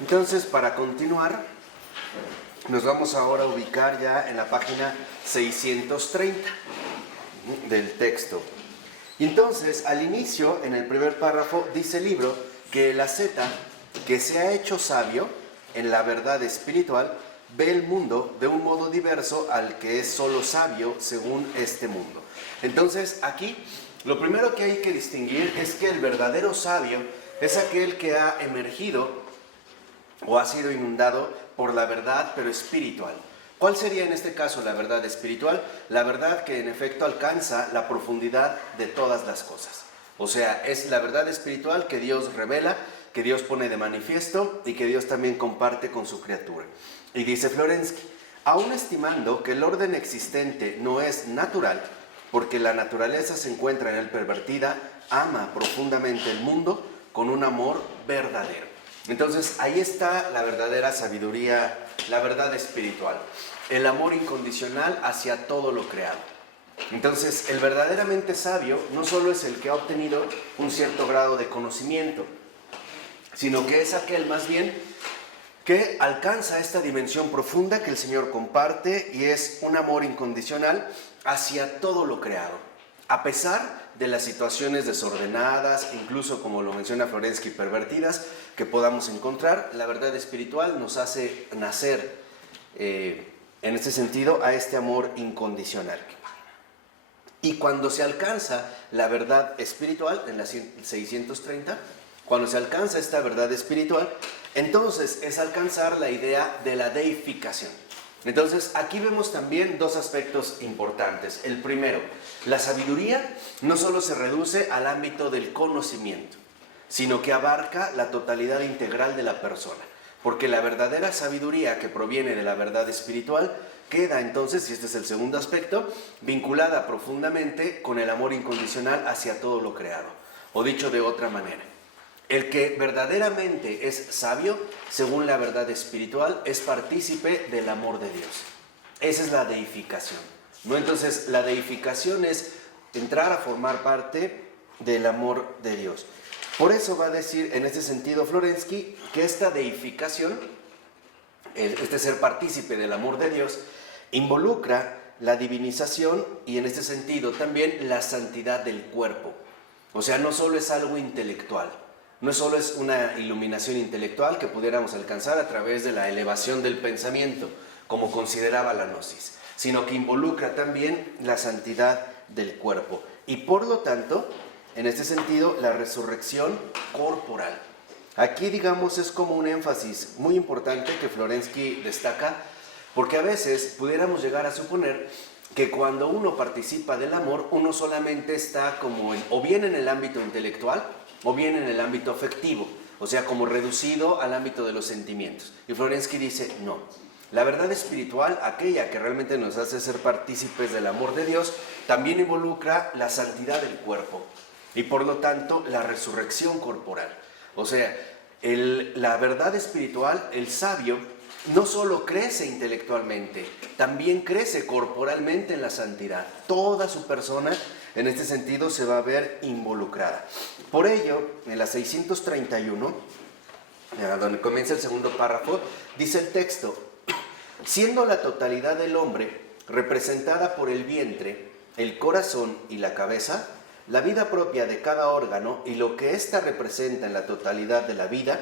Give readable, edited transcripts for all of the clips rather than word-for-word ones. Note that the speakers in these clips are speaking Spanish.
Entonces, para continuar, nos vamos ahora a ubicar ya en la página 630 del texto. Y entonces, al inicio, en el primer párrafo, dice el libro que el asceta, que se ha hecho sabio en la verdad espiritual, ve el mundo de un modo diverso al que es solo sabio según este mundo. Entonces, aquí, lo primero que hay que distinguir es que el verdadero sabio es aquel que ha emergido o ha sido inundado por la verdad, pero espiritual. ¿Cuál sería en este caso la verdad espiritual? La verdad que en efecto alcanza la profundidad de todas las cosas. O sea, es la verdad espiritual que Dios revela, que Dios pone de manifiesto y que Dios también comparte con su criatura. Y dice Florensky, aun estimando que el orden existente no es natural, porque la naturaleza se encuentra en él pervertida, ama profundamente el mundo con un amor verdadero. Entonces, ahí está la verdadera sabiduría, la verdad espiritual, el amor incondicional hacia todo lo creado. Entonces, el verdaderamente sabio no solo es el que ha obtenido un cierto grado de conocimiento, sino que es aquel más bien que alcanza esta dimensión profunda que el Señor comparte y es un amor incondicional hacia todo lo creado, a pesar de las situaciones desordenadas, incluso como lo menciona Florensky, pervertidas, que podamos encontrar. La verdad espiritual nos hace nacer, en este sentido, a este amor incondicional. Y cuando se alcanza la verdad espiritual, en la 630, cuando se alcanza esta verdad espiritual, entonces es alcanzar la idea de la deificación. Entonces, aquí vemos también dos aspectos importantes. El primero, la sabiduría no solo se reduce al ámbito del conocimiento, sino que abarca la totalidad integral de la persona. Porque la verdadera sabiduría que proviene de la verdad espiritual queda entonces, y este es el segundo aspecto, vinculada profundamente con el amor incondicional hacia todo lo creado. O dicho de otra manera, el que verdaderamente es sabio, según la verdad espiritual, es partícipe del amor de Dios. Esa es la deificación, ¿no? Entonces, la deificación es entrar a formar parte del amor de Dios. Por eso va a decir, en este sentido, Florensky, que esta deificación, este ser partícipe del amor de Dios, involucra la divinización y, en este sentido, también la santidad del cuerpo. O sea, no solo es algo intelectual, no solo es una iluminación intelectual que pudiéramos alcanzar a través de la elevación del pensamiento, como consideraba la gnosis, sino que involucra también la santidad del cuerpo. Y por lo tanto, en este sentido, la resurrección corporal. Aquí, digamos, es como un énfasis muy importante que Florensky destaca, porque a veces pudiéramos llegar a suponer que cuando uno participa del amor, uno solamente está como o bien en el ámbito intelectual, o bien en el ámbito afectivo, o sea, como reducido al ámbito de los sentimientos. Y Florensky dice, no. La verdad espiritual, aquella que realmente nos hace ser partícipes del amor de Dios, también involucra la santidad del cuerpo y por lo tanto la resurrección corporal. O sea, la verdad espiritual, el sabio, no solo crece intelectualmente, también crece corporalmente en la santidad. Toda su persona, en este sentido, se va a ver involucrada. Por ello, en la 631, donde comienza el segundo párrafo, dice el texto, siendo la totalidad del hombre representada por el vientre, el corazón y la cabeza, la vida propia de cada órgano y lo que ésta representa en la totalidad de la vida,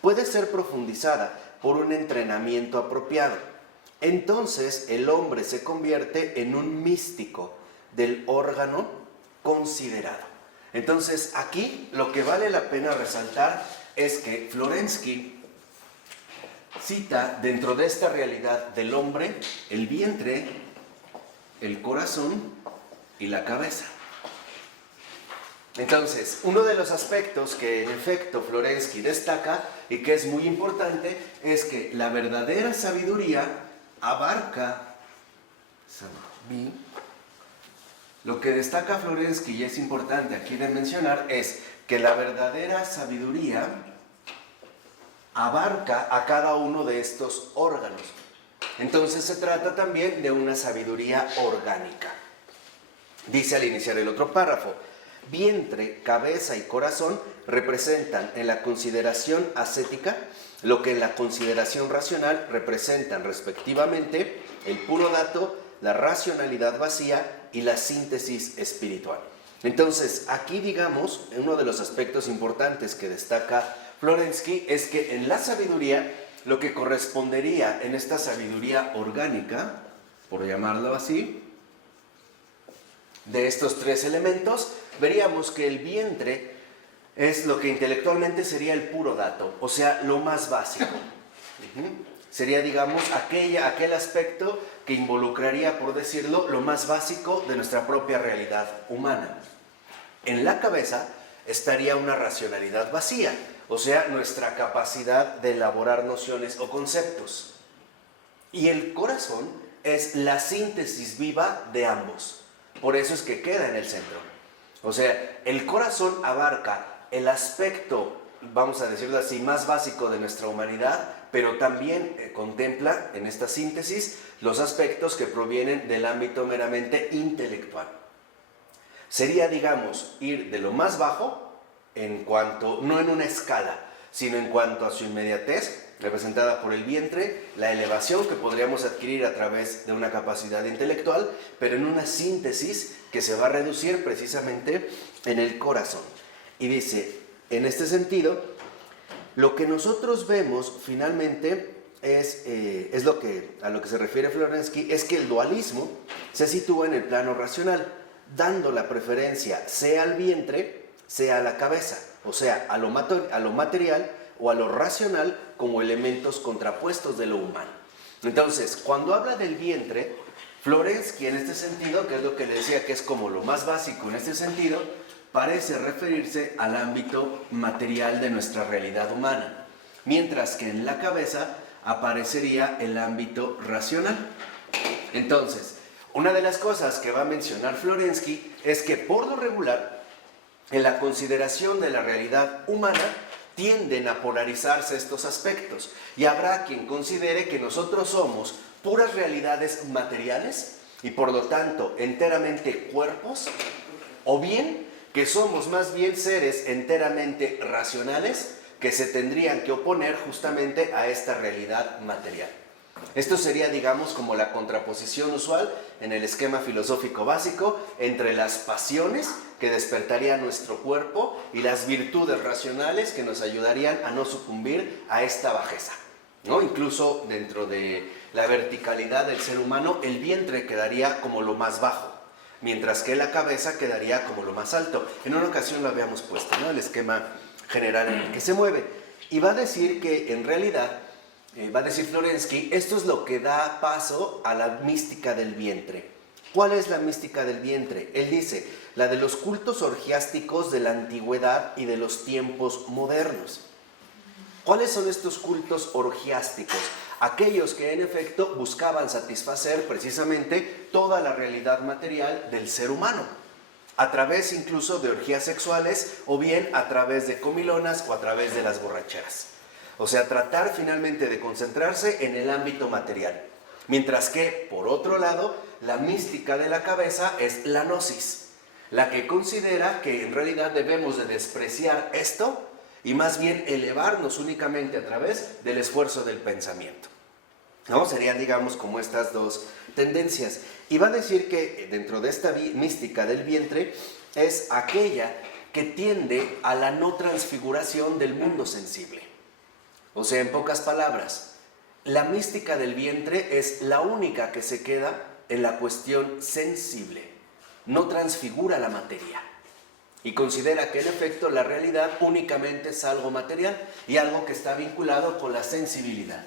puede ser profundizada por un entrenamiento apropiado. Entonces el hombre se convierte en un místico del órgano considerado. Entonces aquí lo que vale la pena resaltar es que Florensky cita dentro de esta realidad del hombre el vientre, el corazón y la cabeza. Entonces, uno de los aspectos que en efecto Florensky destaca y que es muy importante es que la verdadera sabiduría abarca, lo que destaca Florensky y es importante aquí de mencionar es que la verdadera sabiduría abarca a cada uno de estos órganos. Entonces se trata también de una sabiduría orgánica. Dice al iniciar el otro párrafo, vientre, cabeza y corazón representan en la consideración ascética lo que en la consideración racional representan respectivamente el puro dato, la racionalidad vacía y la síntesis espiritual. Entonces, aquí digamos, uno de los aspectos importantes que destaca Florensky es que en la sabiduría, lo que correspondería en esta sabiduría orgánica, por llamarlo así, de estos tres elementos, veríamos que el vientre es lo que intelectualmente sería el puro dato, o sea, lo más básico. Sería, digamos, aquel aspecto que involucraría, por decirlo, lo más básico de nuestra propia realidad humana. En la cabeza estaría una racionalidad vacía, o sea, nuestra capacidad de elaborar nociones o conceptos. Y el corazón es la síntesis viva de ambos. Por eso es que queda en el centro. O sea, el corazón abarca el aspecto, vamos a decirlo así, más básico de nuestra humanidad, pero también contempla en esta síntesis los aspectos que provienen del ámbito meramente intelectual. Sería, digamos, ir de lo más bajo, en cuanto, no en una escala, sino en cuanto a su inmediatez, representada por el vientre, la elevación que podríamos adquirir a través de una capacidad intelectual, pero en una síntesis que se va a reducir precisamente en el corazón. Y dice, en este sentido, lo que nosotros vemos finalmente es lo que, a lo que se refiere Florensky, es que el dualismo se sitúa en el plano racional, dando la preferencia sea al vientre, sea a la cabeza, o sea, a lo material o a lo racional como elementos contrapuestos de lo humano. Entonces, cuando habla del vientre, Florensky en este sentido, que es lo que le decía que es como lo más básico en este sentido, parece referirse al ámbito material de nuestra realidad humana, mientras que en la cabeza aparecería el ámbito racional. Entonces, una de las cosas que va a mencionar Florensky es que por lo regular, en la consideración de la realidad humana, tienden a polarizarse estos aspectos y habrá quien considere que nosotros somos puras realidades materiales y por lo tanto enteramente cuerpos, o bien que somos más bien seres enteramente racionales que se tendrían que oponer justamente a esta realidad material. Esto sería, digamos, como la contraposición usual en el esquema filosófico básico entre las pasiones que despertarían nuestro cuerpo y las virtudes racionales que nos ayudarían a no sucumbir a esta bajeza, ¿no? Incluso dentro de la verticalidad del ser humano, el vientre quedaría como lo más bajo, mientras que la cabeza quedaría como lo más alto. En una ocasión lo habíamos puesto, ¿no? El esquema general en el que se mueve. Y va a decir que en realidad, va a decir Florensky, esto es lo que da paso a la mística del vientre. ¿Cuál es la mística del vientre? Él dice, la de los cultos orgiásticos de la antigüedad y de los tiempos modernos. ¿Cuáles son estos cultos orgiásticos? Aquellos que en efecto buscaban satisfacer precisamente toda la realidad material del ser humano, a través incluso de orgías sexuales o bien a través de comilonas o a través de las borracheras. O sea, tratar finalmente de concentrarse en el ámbito material. Mientras que, por otro lado, la mística de la cabeza es la gnosis, la que considera que en realidad debemos de despreciar esto y más bien elevarnos únicamente a través del esfuerzo del pensamiento, ¿no? Serían, digamos, como estas dos tendencias. Y va a decir que dentro de esta mística del vientre es aquella que tiende a la no transfiguración del mundo sensible. O sea, en pocas palabras, la mística del vientre es la única que se queda en la cuestión sensible, no transfigura la materia y considera que en efecto la realidad únicamente es algo material y algo que está vinculado con la sensibilidad.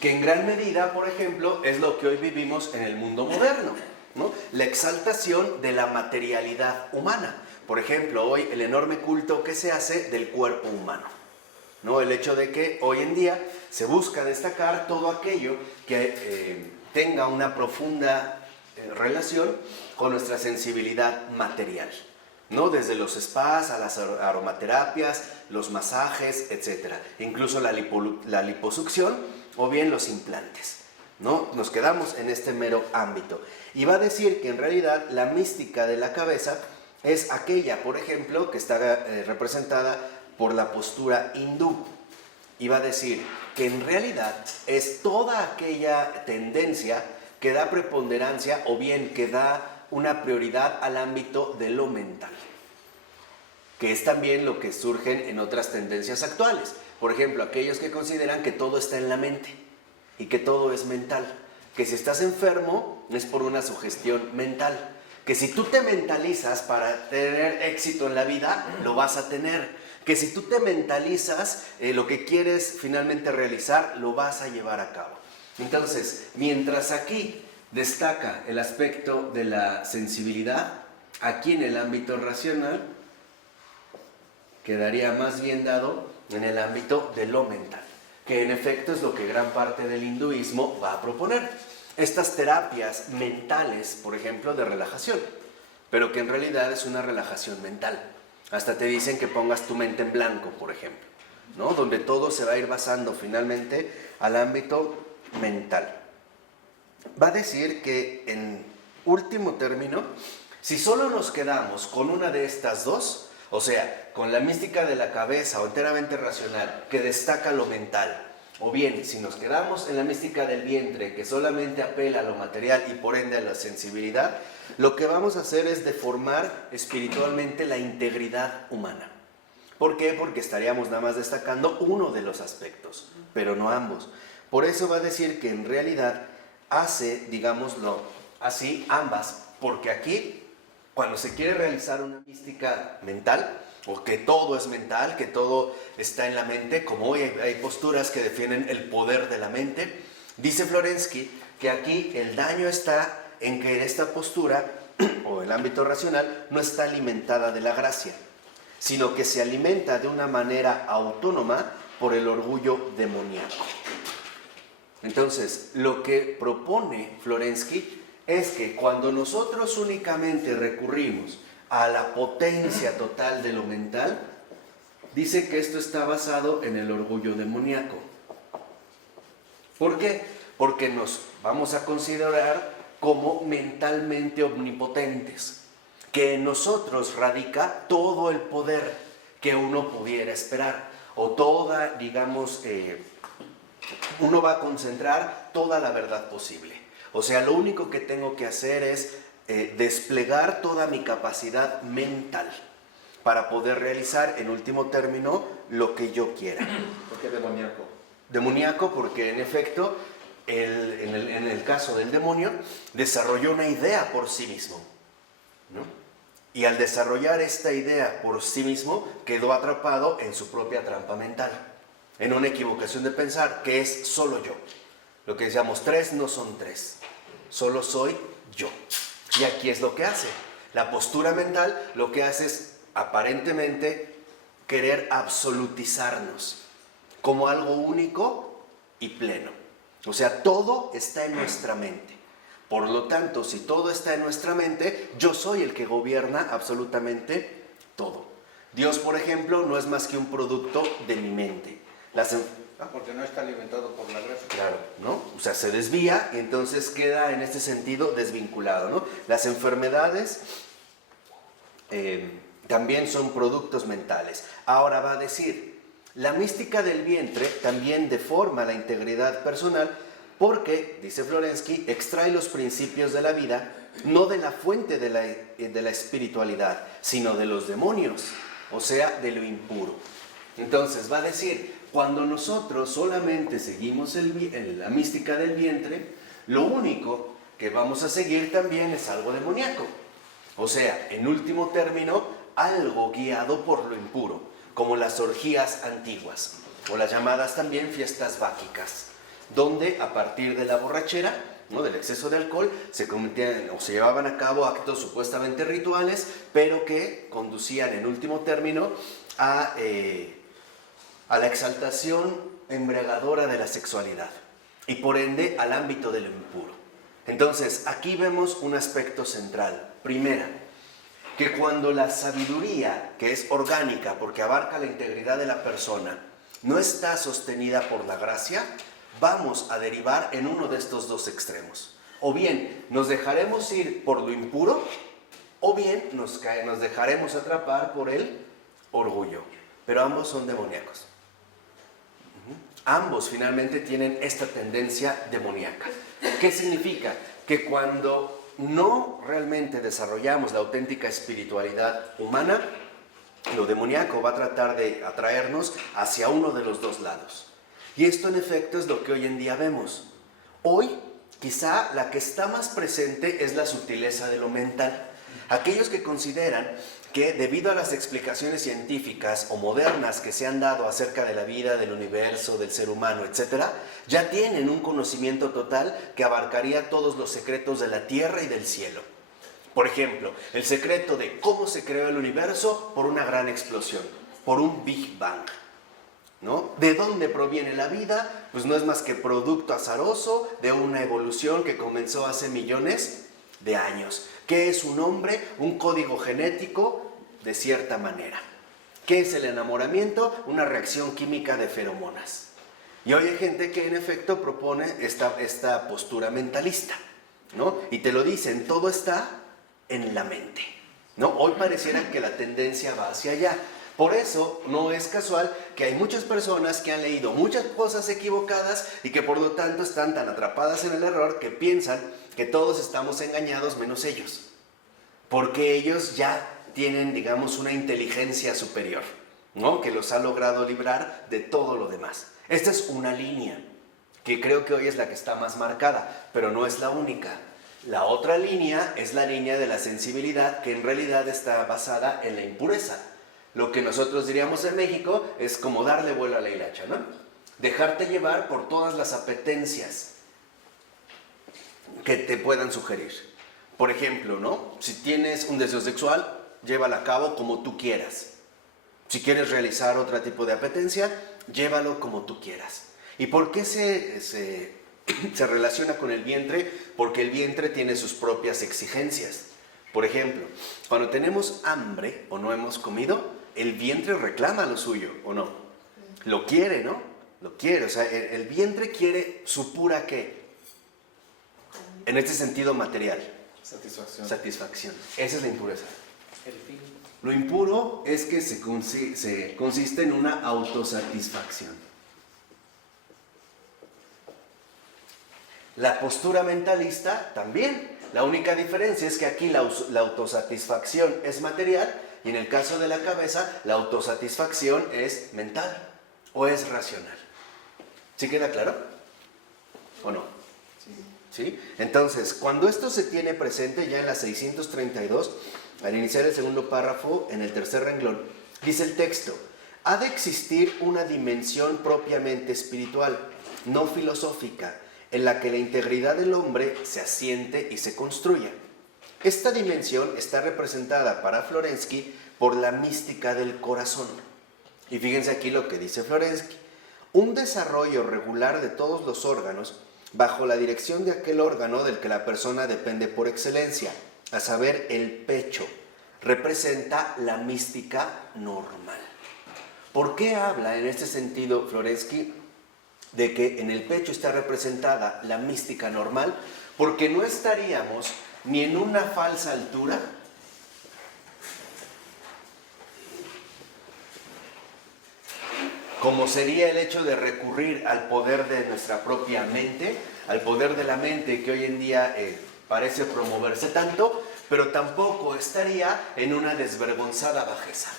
Que en gran medida, por ejemplo, es lo que hoy vivimos en el mundo moderno, ¿no? La exaltación de la materialidad humana. Por ejemplo, hoy el enorme culto que se hace del cuerpo humano, ¿no? El hecho de que hoy en día se busca destacar todo aquello que tenga una profunda relación con nuestra sensibilidad material, ¿no? Desde los spas a las aromaterapias, los masajes, etc. Incluso la liposucción o bien los implantes. ¿no? Nos quedamos en este mero ámbito. Y va a decir que en realidad la mística de la cabeza es aquella, por ejemplo, que está representada por la postura hindú. Y va a decir que en realidad es toda aquella tendencia que da preponderancia o bien que da una prioridad al ámbito de lo mental, que es también lo que surgen en otras tendencias actuales. Por ejemplo, aquellos que consideran que todo está en la mente y que todo es mental, que si estás enfermo es por una sugestión mental, que si tú te mentalizas para tener éxito en la vida, lo vas a tener, que si tú te mentalizas lo que quieres finalmente realizar, lo vas a llevar a cabo. Entonces, mientras aquí destaca el aspecto de la sensibilidad, aquí en el ámbito racional quedaría más bien dado en el ámbito de lo mental, que en efecto es lo que gran parte del hinduismo va a proponer. Estas terapias mentales, por ejemplo, de relajación, pero que en realidad es una relajación mental. Hasta te dicen que pongas tu mente en blanco, por ejemplo, ¿no? Donde todo se va a ir basando finalmente al ámbito mental. Va a decir que en último término, si solo nos quedamos con una de estas dos, o sea, con la mística de la cabeza o enteramente racional, que destaca lo mental, o bien, si nos quedamos en la mística del vientre, que solamente apela a lo material y por ende a la sensibilidad, lo que vamos a hacer es deformar espiritualmente la integridad humana. ¿Por qué? Porque estaríamos nada más destacando uno de los aspectos, pero no ambos. Por eso va a decir que en realidad hace, digámoslo así, ambas, porque aquí, cuando se quiere realizar una mística mental, o que todo es mental, que todo está en la mente, como hoy hay posturas que defienden el poder de la mente, dice Florensky que aquí el daño está en que esta postura, o el ámbito racional, no está alimentada de la gracia, sino que se alimenta de una manera autónoma por el orgullo demoníaco. Entonces, lo que propone Florensky es que cuando nosotros únicamente recurrimos a la potencia total de lo mental, dice que esto está basado en el orgullo demoníaco. ¿Por qué? Porque nos vamos a considerar como mentalmente omnipotentes, que en nosotros radica todo el poder que uno pudiera esperar, o toda, digamos, uno va a concentrar toda la verdad posible. O sea, lo único que tengo que hacer es desplegar toda mi capacidad mental para poder realizar, en último término, lo que yo quiera. ¿Por qué demoníaco? Demoníaco porque, en efecto, en el caso del demonio, desarrolló una idea por sí mismo, ¿no? Y al desarrollar esta idea por sí mismo, quedó atrapado en su propia trampa mental, en una equivocación de pensar, que es solo yo. Lo que decíamos, tres no son tres, solo soy yo. Y aquí es lo que hace. La postura mental lo que hace es, aparentemente, querer absolutizarnos como algo único y pleno. O sea, todo está en nuestra mente. Por lo tanto, si todo está en nuestra mente, yo soy el que gobierna absolutamente todo. Dios, por ejemplo, no es más que un producto de mi mente. Porque no está alimentado por la gracia. Claro, ¿no? O sea, se desvía y entonces queda en este sentido desvinculado, ¿no? Las enfermedades también son productos mentales. Ahora va a decir, la mística del vientre también deforma la integridad personal porque, dice Florensky, extrae los principios de la vida no de la fuente de la espiritualidad, sino de los demonios, o sea, de lo impuro. Entonces va a decir, cuando nosotros solamente seguimos la mística del vientre, lo único que vamos a seguir también es algo demoníaco. O sea, en último término, algo guiado por lo impuro, como las orgías antiguas, o las llamadas también fiestas báquicas, donde a partir de la borrachera, ¿no?, del exceso de alcohol, se cometían o se llevaban a cabo actos supuestamente rituales, pero que conducían en último término a la exaltación embriagadora de la sexualidad y por ende al ámbito de lo impuro. Entonces, aquí vemos un aspecto central. Primera, que cuando la sabiduría, que es orgánica porque abarca la integridad de la persona, no está sostenida por la gracia, vamos a derivar en uno de estos dos extremos. O bien nos dejaremos ir por lo impuro, o bien nos dejaremos atrapar por el orgullo. Pero ambos son demoníacos. Ambos finalmente tienen esta tendencia demoníaca. ¿Qué significa? Que cuando no realmente desarrollamos la auténtica espiritualidad humana, lo demoníaco va a tratar de atraernos hacia uno de los dos lados. Y esto en efecto es lo que hoy en día vemos. Hoy quizá la que está más presente es la sutileza de lo mental. Aquellos que consideran que debido a las explicaciones científicas o modernas que se han dado acerca de la vida, del universo, del ser humano, etc., ya tienen un conocimiento total que abarcaría todos los secretos de la tierra y del cielo. Por ejemplo, el secreto de cómo se creó el universo por una gran explosión, por un Big Bang, ¿no? ¿De dónde proviene la vida? Pues no es más que producto azaroso de una evolución que comenzó hace millones de años. ¿Qué es un hombre? Un código genético de cierta manera. ¿Qué es el enamoramiento? Una reacción química de feromonas. Y hoy hay gente que en efecto propone esta postura mentalista, ¿no? Y te lo dicen, todo está en la mente, ¿no? Hoy pareciera que la tendencia va hacia allá. Por eso no es casual que hay muchas personas que han leído muchas cosas equivocadas y que por lo tanto están tan atrapadas en el error que piensan que todos estamos engañados menos ellos. Porque ellos ya tienen, digamos, una inteligencia superior, ¿no? Que los ha logrado librar de todo lo demás. Esta es una línea que creo que hoy es la que está más marcada, pero no es la única. La otra línea es la línea de la sensibilidad, que en realidad está basada en la impureza. Lo que nosotros diríamos en México es como darle vuelo a la hilacha, ¿no? Dejarte llevar por todas las apetencias que te puedan sugerir. Por ejemplo, ¿no? Si tienes un deseo sexual, llévalo a cabo como tú quieras. Si quieres realizar otro tipo de apetencia, llévalo como tú quieras. ¿Y por qué se relaciona con el vientre? Porque el vientre tiene sus propias exigencias. Por ejemplo, cuando tenemos hambre o no hemos comido, el vientre reclama lo suyo, ¿o no? Lo quiere, ¿no? Lo quiere, o sea, el vientre quiere su pura ¿qué? En este sentido material. Satisfacción. Esa es la impureza. El fin. Lo impuro es que se consiste en una autosatisfacción. La postura mentalista también. La única diferencia es que aquí la autosatisfacción es material y en el caso de la cabeza la autosatisfacción es mental o es racional. ¿Sí queda claro? ¿O no? ¿Sí? Entonces, cuando esto se tiene presente ya en la 632, al iniciar el segundo párrafo, en el tercer renglón, dice el texto: ha de existir una dimensión propiamente espiritual, no filosófica, en la que la integridad del hombre se asiente y se construya. Esta dimensión está representada para Florensky por la mística del corazón. Y fíjense aquí lo que dice Florensky: un desarrollo regular de todos los órganos bajo la dirección de aquel órgano del que la persona depende por excelencia, a saber, el pecho, representa la mística normal. ¿Por qué habla en este sentido Florensky de que en el pecho está representada la mística normal? Porque no estaríamos ni en una falsa altura, como sería el hecho de recurrir al poder de nuestra propia mente, al poder de la mente que hoy en día parece promoverse tanto, pero tampoco estaría en una desvergonzada bajeza.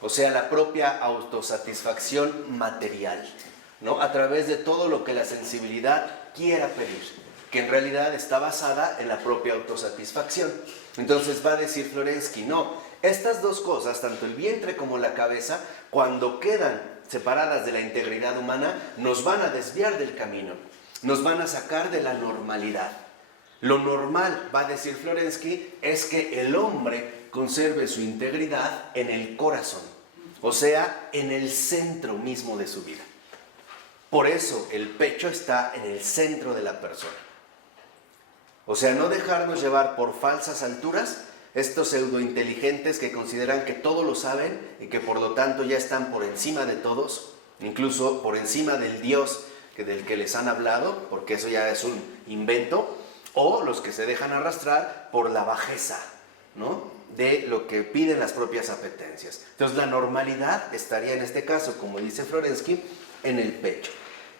O sea, la propia autosatisfacción material, ¿no? A través de todo lo que la sensibilidad quiera pedir, que en realidad está basada en la propia autosatisfacción. Entonces va a decir Florensky, no, estas dos cosas, tanto el vientre como la cabeza, cuando quedan separadas de la integridad humana, nos van a desviar del camino, nos van a sacar de la normalidad. Lo normal, va a decir Florensky, es que el hombre conserve su integridad en el corazón, o sea, en el centro mismo de su vida. Por eso el pecho está en el centro de la persona. O sea, no dejarnos llevar por falsas alturas, estos pseudointeligentes que consideran que todo lo saben y que por lo tanto ya están por encima de todos, incluso por encima del Dios del que les han hablado, porque eso ya es un invento, o los que se dejan arrastrar por la bajeza, ¿no?, de lo que piden las propias apetencias. Entonces la normalidad estaría en este caso, como dice Florensky, en el pecho.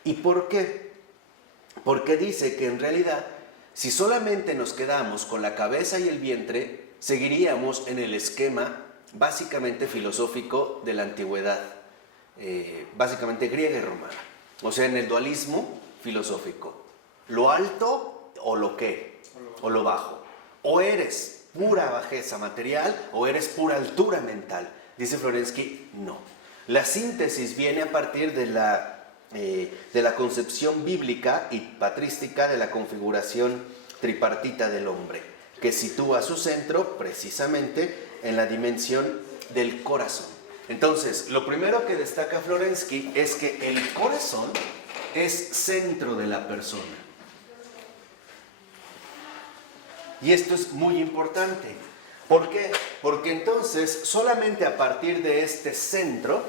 ¿Y por qué? Porque dice que en realidad, si solamente nos quedamos con la cabeza y el vientre, seguiríamos en el esquema básicamente filosófico de la antigüedad, básicamente griega y romana. O sea, en el dualismo filosófico. Lo alto o lo qué, o lo bajo. O eres pura bajeza material o eres pura altura mental. Dice Florensky, no. La síntesis viene a partir de la concepción bíblica y patrística de la configuración tripartita del hombre, que sitúa su centro precisamente en la dimensión del corazón. Entonces, lo primero que destaca Florensky es que el corazón es centro de la persona. Y esto es muy importante. ¿Por qué? Porque entonces, solamente a partir de este centro,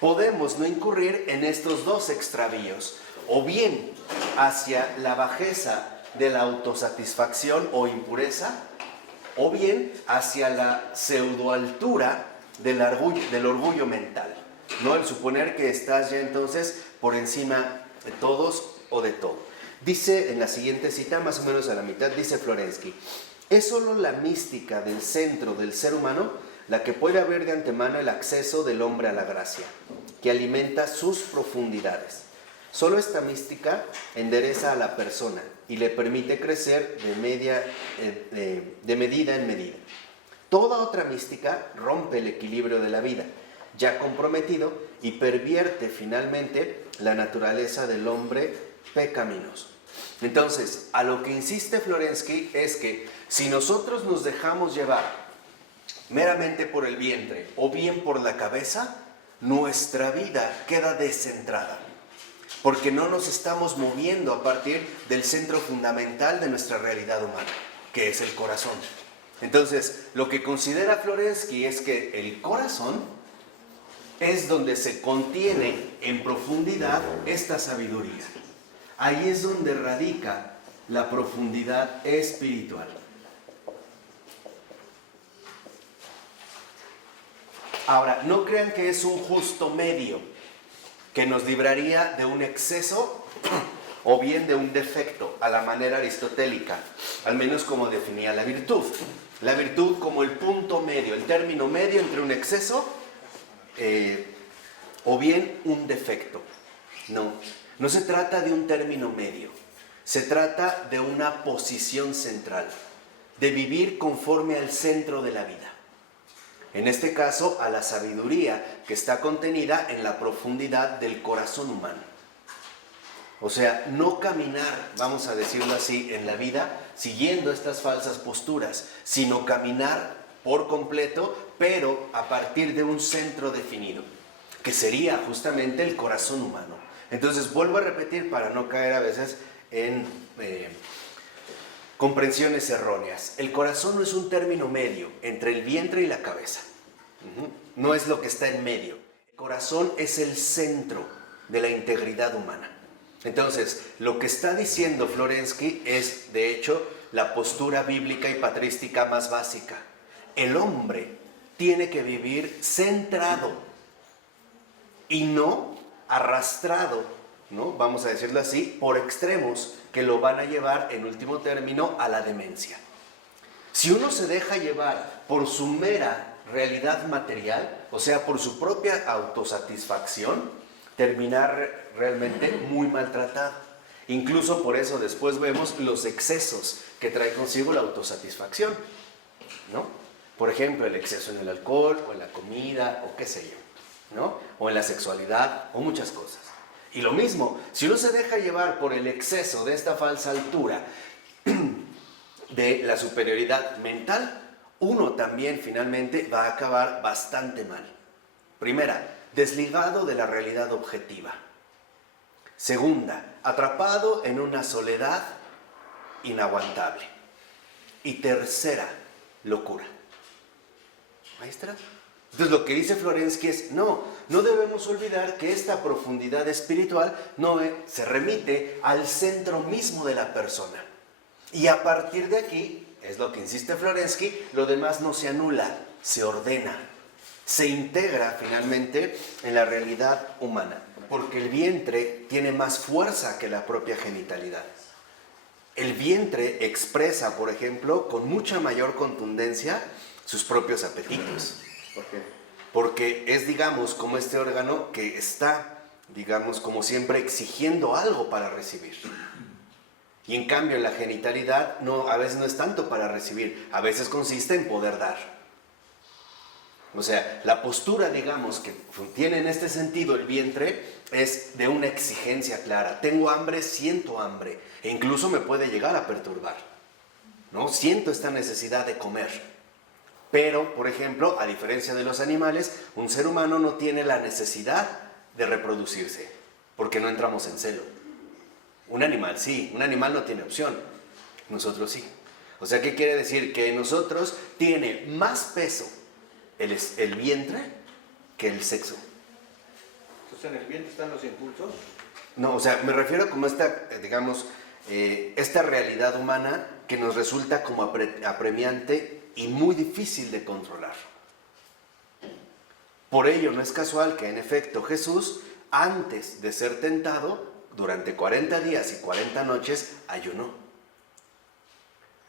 podemos no incurrir en estos dos extravíos, o bien hacia la bajeza de la autosatisfacción o impureza, o bien hacia la pseudoaltura del orgullo mental, ¿no? El suponer que estás ya entonces por encima de todos o de todo. Dice en la siguiente cita, más o menos a la mitad, dice Florensky: es solo la mística del centro del ser humano la que puede abrir de antemano el acceso del hombre a la gracia, que alimenta sus profundidades. Solo esta mística endereza a la persona y le permite crecer de medida en medida. Toda otra mística rompe el equilibrio de la vida, ya comprometido, y pervierte finalmente la naturaleza del hombre pecaminoso. Entonces, a lo que insiste Florensky es que si nosotros nos dejamos llevar meramente por el vientre o bien por la cabeza, nuestra vida queda descentrada, porque no nos estamos moviendo a partir del centro fundamental de nuestra realidad humana, que es el corazón. Entonces, lo que considera Florensky es que el corazón es donde se contiene en profundidad esta sabiduría. Ahí es donde radica la profundidad espiritual. Ahora, no crean que es un justo medio que nos libraría de un exceso o bien de un defecto, a la manera aristotélica, al menos como definía la virtud. La virtud como el punto medio, el término medio entre un exceso o bien un defecto. No se trata de un término medio, se trata de una posición central, de vivir conforme al centro de la vida. En este caso, a la sabiduría que está contenida en la profundidad del corazón humano. O sea, no caminar, vamos a decirlo así, en la vida siguiendo estas falsas posturas, sino caminar por completo, pero a partir de un centro definido, que sería justamente el corazón humano. Entonces, vuelvo a repetir para no caer a veces en comprensiones erróneas. El corazón no es un término medio entre el vientre y la cabeza. No es lo que está en medio. El corazón es el centro de la integridad humana. Entonces, lo que está diciendo Florensky es, de hecho, la postura bíblica y patrística más básica. El hombre tiene que vivir centrado y no arrastrado, ¿no? Vamos a decirlo así, por extremos que lo van a llevar, en último término, a la demencia. Si uno se deja llevar por su mera realidad material, o sea, por su propia autosatisfacción, terminar realmente muy maltratado. Incluso por eso después vemos los excesos que trae consigo la autosatisfacción, ¿no? Por ejemplo, el exceso en el alcohol, o en la comida, o qué sé yo, ¿no? O en la sexualidad, o muchas cosas. Y lo mismo, si uno se deja llevar por el exceso de esta falsa altura de la superioridad mental, uno también finalmente va a acabar bastante mal. Primera, desligado de la realidad objetiva. Segunda, atrapado en una soledad inaguantable. Y tercera, locura. Maestra, Entonces lo que dice Florensky es, no debemos olvidar que esta profundidad espiritual se remite al centro mismo de la persona. Y a partir de aquí, es lo que insiste Florensky, lo demás no se anula, se ordena, se integra finalmente en la realidad humana, porque el vientre tiene más fuerza que la propia genitalidad. El vientre expresa, por ejemplo, con mucha mayor contundencia sus propios apetitos. ¿Por qué? Porque es, digamos, como este órgano que está, digamos, como siempre exigiendo algo para recibir. Y en cambio la genitalidad a veces no es tanto para recibir, a veces consiste en poder dar. O sea, la postura, digamos, que tiene en este sentido el vientre es de una exigencia clara. Tengo hambre, siento hambre, e incluso me puede llegar a perturbar, ¿no? Siento esta necesidad de comer. Pero, por ejemplo, a diferencia de los animales, un ser humano no tiene la necesidad de reproducirse, porque no entramos en celo. Un animal sí, un animal no tiene opción, nosotros sí. O sea, ¿qué quiere decir? Que en nosotros tiene más peso el vientre que el sexo. Entonces, ¿en el vientre están los impulsos? No, o sea, me refiero como esta, digamos, esta realidad humana que nos resulta como apremiante y muy difícil de controlar. Por ello no es casual que en efecto Jesús, antes de ser tentado, durante 40 días y 40 noches ayunó.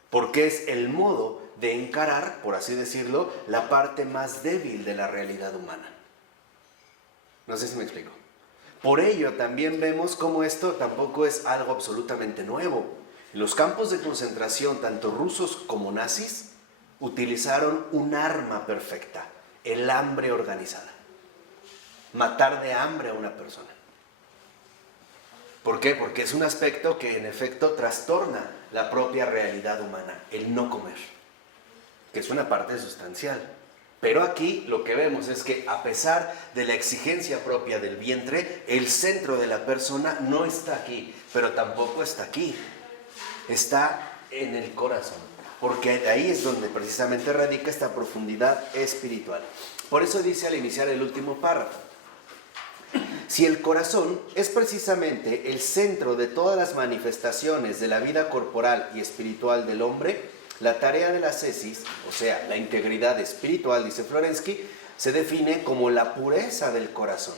Porque es el modo de encarar, por así decirlo, la parte más débil de la realidad humana. No sé si me explico. Por ello también vemos cómo esto tampoco es algo absolutamente nuevo. Los campos de concentración, tanto rusos como nazis, utilizaron un arma perfecta, el hambre organizada. Matar de hambre a una persona. ¿Por qué? Porque es un aspecto que en efecto trastorna la propia realidad humana, el no comer, que es una parte sustancial. Pero aquí lo que vemos es que a pesar de la exigencia propia del vientre, el centro de la persona no está aquí, pero tampoco está aquí, está en el corazón, porque ahí es donde precisamente radica esta profundidad espiritual. Por eso dice al iniciar el último párrafo, si el corazón es precisamente el centro de todas las manifestaciones de la vida corporal y espiritual del hombre, la tarea de la ascesis, o sea, la integridad espiritual, dice Florensky, se define como la pureza del corazón.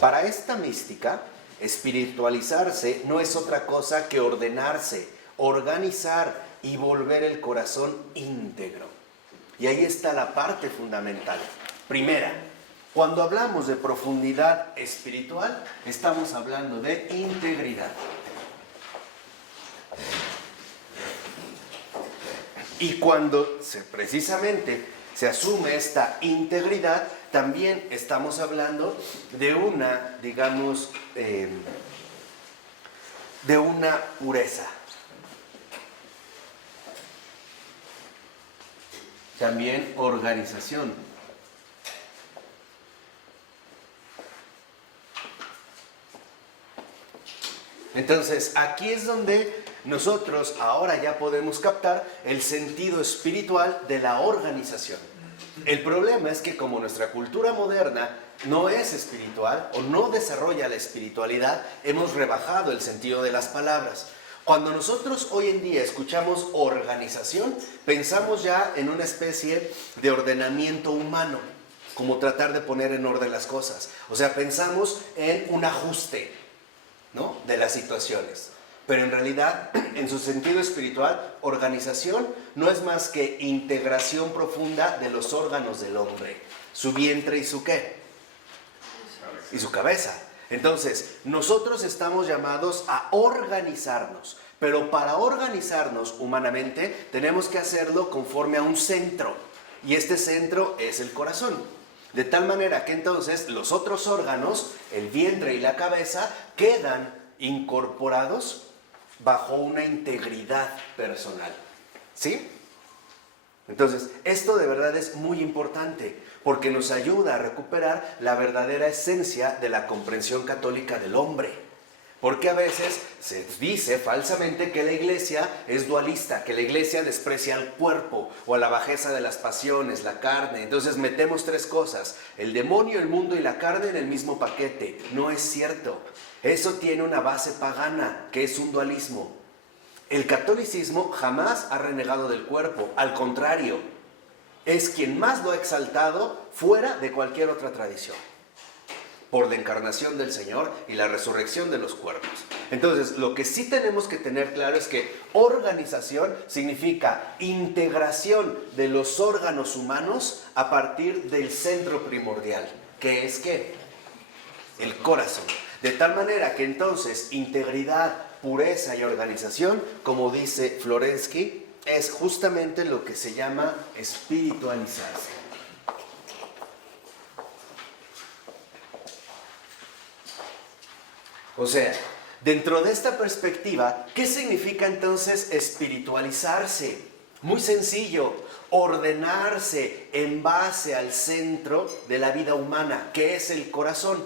Para esta mística, espiritualizarse no es otra cosa que ordenarse, organizar y volver el corazón íntegro. Y ahí está la parte fundamental. Primera, cuando hablamos de profundidad espiritual, estamos hablando de integridad. Y cuando precisamente se asume esta integridad, también estamos hablando de una, digamos, de una pureza. También organización. Entonces, aquí es donde nosotros ahora ya podemos captar el sentido espiritual de la organización. El problema es que como nuestra cultura moderna no es espiritual o no desarrolla la espiritualidad, hemos rebajado el sentido de las palabras. Cuando nosotros hoy en día escuchamos organización, pensamos ya en una especie de ordenamiento humano, como tratar de poner en orden las cosas. O sea, pensamos en un ajuste, ¿no?, de las situaciones. Pero en realidad, en su sentido espiritual, organización no es más que integración profunda de los órganos del hombre, su vientre y su ¿qué? Y su cabeza. Entonces, nosotros estamos llamados a organizarnos, pero para organizarnos humanamente tenemos que hacerlo conforme a un centro, y este centro es el corazón. De tal manera que entonces los otros órganos, el vientre y la cabeza, quedan incorporados bajo una integridad personal. ¿Sí? Entonces, esto de verdad es muy importante porque nos ayuda a recuperar la verdadera esencia de la comprensión católica del hombre. Porque a veces se dice falsamente que la iglesia es dualista, que la iglesia desprecia al cuerpo o a la bajeza de las pasiones, la carne. Entonces metemos tres cosas, el demonio, el mundo y la carne en el mismo paquete. No es cierto. Eso tiene una base pagana, que es un dualismo. El catolicismo jamás ha renegado del cuerpo, al contrario, es quien más lo ha exaltado fuera de cualquier otra tradición, por la encarnación del Señor y la resurrección de los cuerpos. Entonces, lo que sí tenemos que tener claro es que organización significa integración de los órganos humanos a partir del centro primordial, que es ¿qué? El corazón. De tal manera que entonces integridad, pureza y organización, como dice Florensky, es justamente lo que se llama espiritualizarse. O sea, dentro de esta perspectiva, ¿qué significa entonces espiritualizarse? Muy sencillo, ordenarse en base al centro de la vida humana, que es el corazón.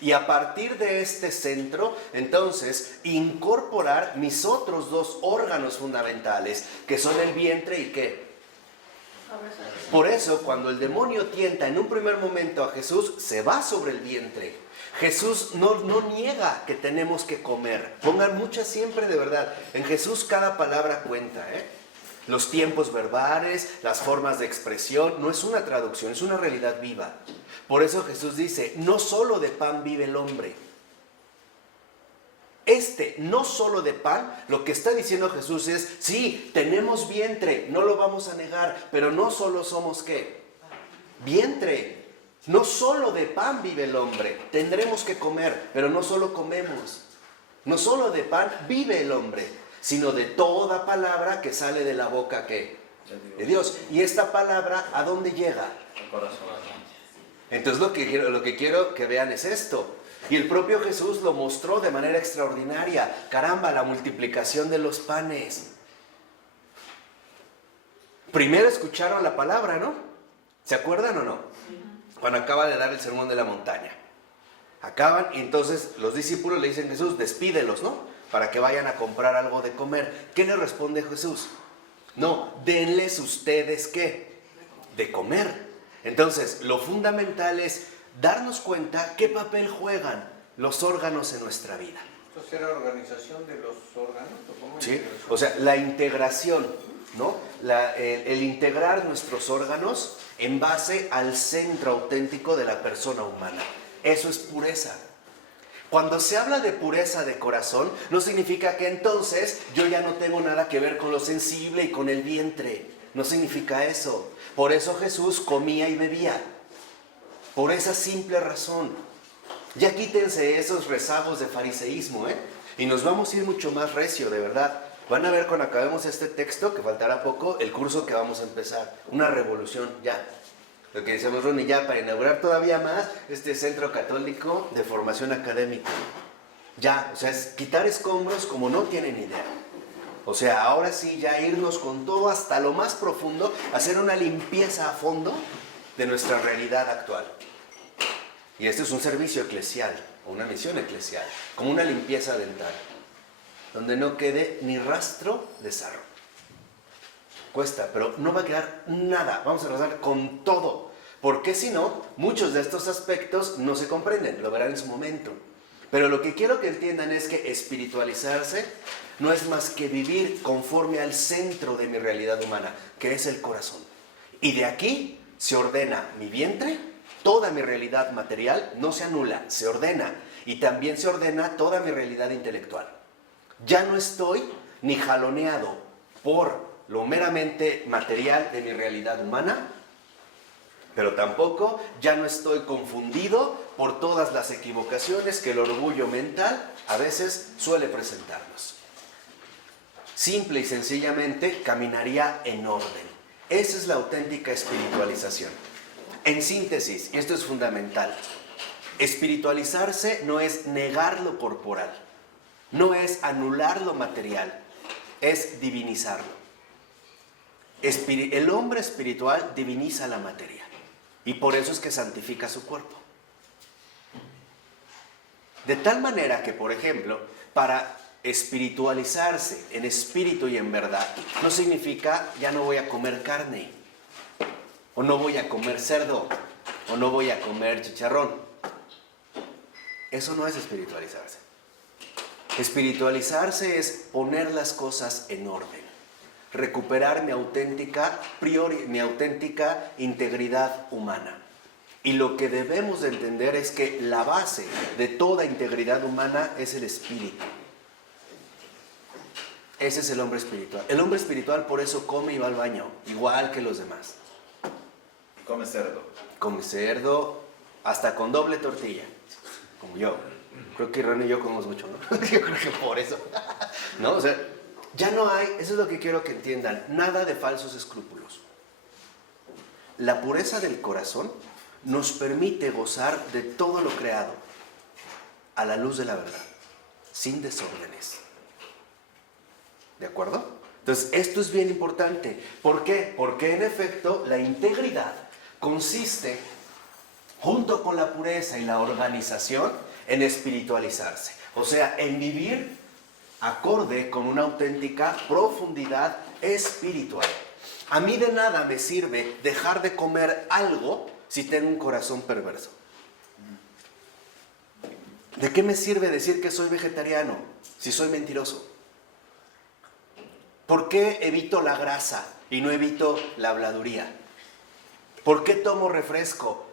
Y a partir de este centro, entonces, incorporar mis otros dos órganos fundamentales, que son el vientre y ¿qué? Por eso, cuando el demonio tienta en un primer momento a Jesús, se va sobre el vientre. Jesús no niega que tenemos que comer. Pongan mucha siempre de verdad. En Jesús cada palabra cuenta, Los tiempos verbales, las formas de expresión, no es una traducción, es una realidad viva. Por eso Jesús dice, no solo de pan vive el hombre. No solo de pan, lo que está diciendo Jesús es, sí, tenemos vientre, no lo vamos a negar, pero no solo somos ¿qué? Vientre. No solo de pan vive el hombre, tendremos que comer, pero no solo comemos. No solo de pan vive el hombre, sino de toda palabra que sale de la boca ¿qué? De Dios. Y esta palabra, ¿a dónde llega? Al corazón. Entonces lo que quiero que vean es esto. Y el propio Jesús lo mostró de manera extraordinaria. Caramba, la multiplicación de los panes. Primero escucharon la palabra, ¿no? ¿Se acuerdan o no? Cuando acaba de dar el sermón de la montaña. Acaban y entonces los discípulos le dicen a Jesús, despídelos, ¿no? Para que vayan a comprar algo de comer. ¿Qué le responde Jesús? No, denles ustedes ¿qué? De comer. Entonces, lo fundamental es darnos cuenta qué papel juegan los órganos en nuestra vida. ¿Esto será organización de los órganos? Sí, o sea, la integración, ¿no? El integrar nuestros órganos en base al centro auténtico de la persona humana. Eso es pureza. Cuando se habla de pureza de corazón, no significa que entonces yo ya no tengo nada que ver con lo sensible y con el vientre. No significa eso. Por eso Jesús comía y bebía. Por esa simple razón. Ya quítense esos rezagos de fariseísmo, y nos vamos a ir mucho más recio, de verdad. Van a ver cuando acabemos este texto, que faltará poco, el curso que vamos a empezar. Una revolución, ya. Lo que decíamos, Ronnie, ya para inaugurar todavía más este centro católico de formación académica. Ya, o sea, es quitar escombros como no tienen idea. O sea, ahora sí ya irnos con todo hasta lo más profundo, hacer una limpieza a fondo de nuestra realidad actual. Y este es un servicio eclesial, o una misión eclesial, como una limpieza dental, donde no quede ni rastro de sarro. Cuesta, pero no va a quedar nada, vamos a arrasar con todo, porque si no, muchos de estos aspectos no se comprenden, lo verán en su momento. Pero lo que quiero que entiendan es que espiritualizarse no es más que vivir conforme al centro de mi realidad humana, que es el corazón. Y de aquí se ordena mi vientre, toda mi realidad material no se anula, se ordena. Y también se ordena toda mi realidad intelectual. Ya no estoy ni jaloneado por lo meramente material de mi realidad humana, pero tampoco ya no estoy confundido por todas las equivocaciones que el orgullo mental a veces suele presentarnos. Simple y sencillamente caminaría en orden. Esa es la auténtica espiritualización. En síntesis, y esto es fundamental, espiritualizarse no es negar lo corporal, no es anular lo material, es divinizarlo. El hombre espiritual diviniza la materia y por eso es que santifica su cuerpo. De tal manera que, por ejemplo, para espiritualizarse en espíritu y en verdad, no significa ya no voy a comer carne, o no voy a comer cerdo, o no voy a comer chicharrón. Eso no es espiritualizarse. Espiritualizarse es poner las cosas en orden, recuperar mi auténtica integridad humana. Y lo que debemos de entender es que la base de toda integridad humana es el espíritu. Ese es el hombre espiritual. El hombre espiritual por eso come y va al baño, igual que los demás. Come cerdo. Come cerdo, hasta con doble tortilla, como yo. Creo que Ron y yo comemos mucho, ¿no? Yo creo que por eso. ¿No? O sea, ya no hay, eso es lo que quiero que entiendan, nada de falsos escrúpulos. La pureza del corazón nos permite gozar de todo lo creado a la luz de la verdad, sin desórdenes. ¿De acuerdo? Entonces, esto es bien importante. ¿Por qué? Porque en efecto, la integridad consiste, junto con la pureza y la organización, en espiritualizarse. O sea, en vivir acorde con una auténtica profundidad espiritual. A mí de nada me sirve dejar de comer algo si tengo un corazón perverso. ¿De qué me sirve decir que soy vegetariano si soy mentiroso? ¿Por qué evito la grasa y no evito la habladuría? ¿Por qué tomo refresco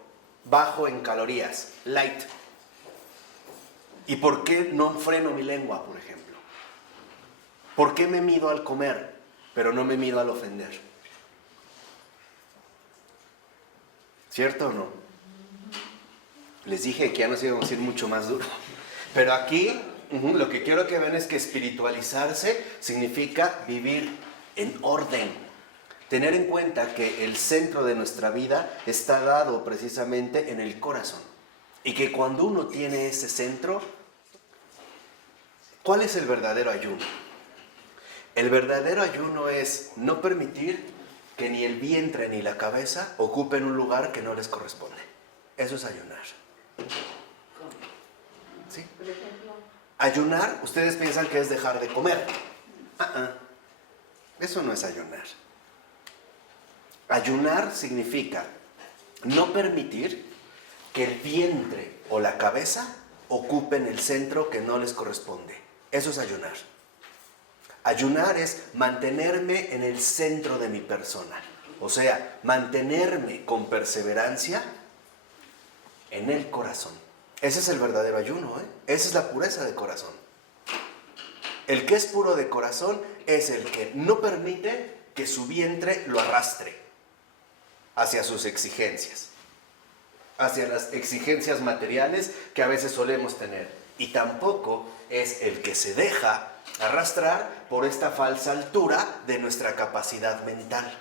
bajo en calorías, light? ¿Y por qué no freno mi lengua, por ejemplo? ¿Por qué me mido al comer, pero no me mido al ofender? ¿Cierto o no? Les dije que ya nos íbamos a ir mucho más duro. Pero aquí lo que quiero que vean es que espiritualizarse significa vivir en orden. Tener en cuenta que el centro de nuestra vida está dado precisamente en el corazón. Y que cuando uno tiene ese centro, ¿cuál es el verdadero ayuno? El verdadero ayuno es no permitir que ni el vientre ni la cabeza ocupen un lugar que no les corresponde. Eso es ayunar. ¿Sí? Ayunar, ustedes piensan que es dejar de comer. Eso no es ayunar. Ayunar significa no permitir que el vientre o la cabeza ocupen el centro que no les corresponde. Eso es ayunar. Ayunar es mantenerme en el centro de mi persona. O sea, mantenerme con perseverancia en el corazón. Ese es el verdadero ayuno, ¿eh? Esa es la pureza de corazón. El que es puro de corazón es el que no permite que su vientre lo arrastre hacia sus exigencias, hacia las exigencias materiales que a veces solemos tener. Y tampoco es el que se deja arrastrar por esta falsa altura de nuestra capacidad mental.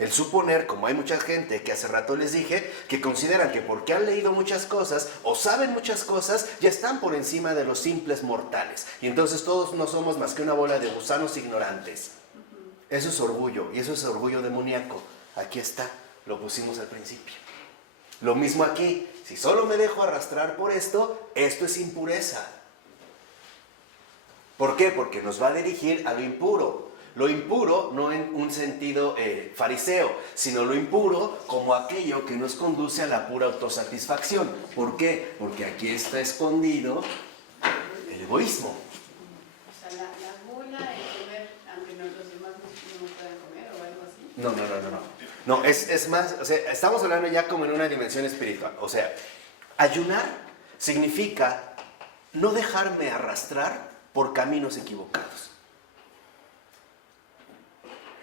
El suponer, como hay mucha gente que hace rato les dije, que consideran que porque han leído muchas cosas o saben muchas cosas, ya están por encima de los simples mortales. Y entonces todos no somos más que una bola de gusanos ignorantes. Eso es orgullo, y eso es orgullo demoníaco. Aquí está, lo pusimos al principio. Lo mismo aquí, si solo me dejo arrastrar por esto, esto es impureza. ¿Por qué? Porque nos va a dirigir a lo impuro. Lo impuro no en un sentido fariseo, sino lo impuro como aquello que nos conduce a la pura autosatisfacción. ¿Por qué? Porque aquí está escondido el egoísmo. O sea, la gula de comer, aunque los demás no puedan comer o algo así. No. No, es más, o sea, estamos hablando ya como en una dimensión espiritual. O sea, ayunar significa no dejarme arrastrar por caminos equivocados.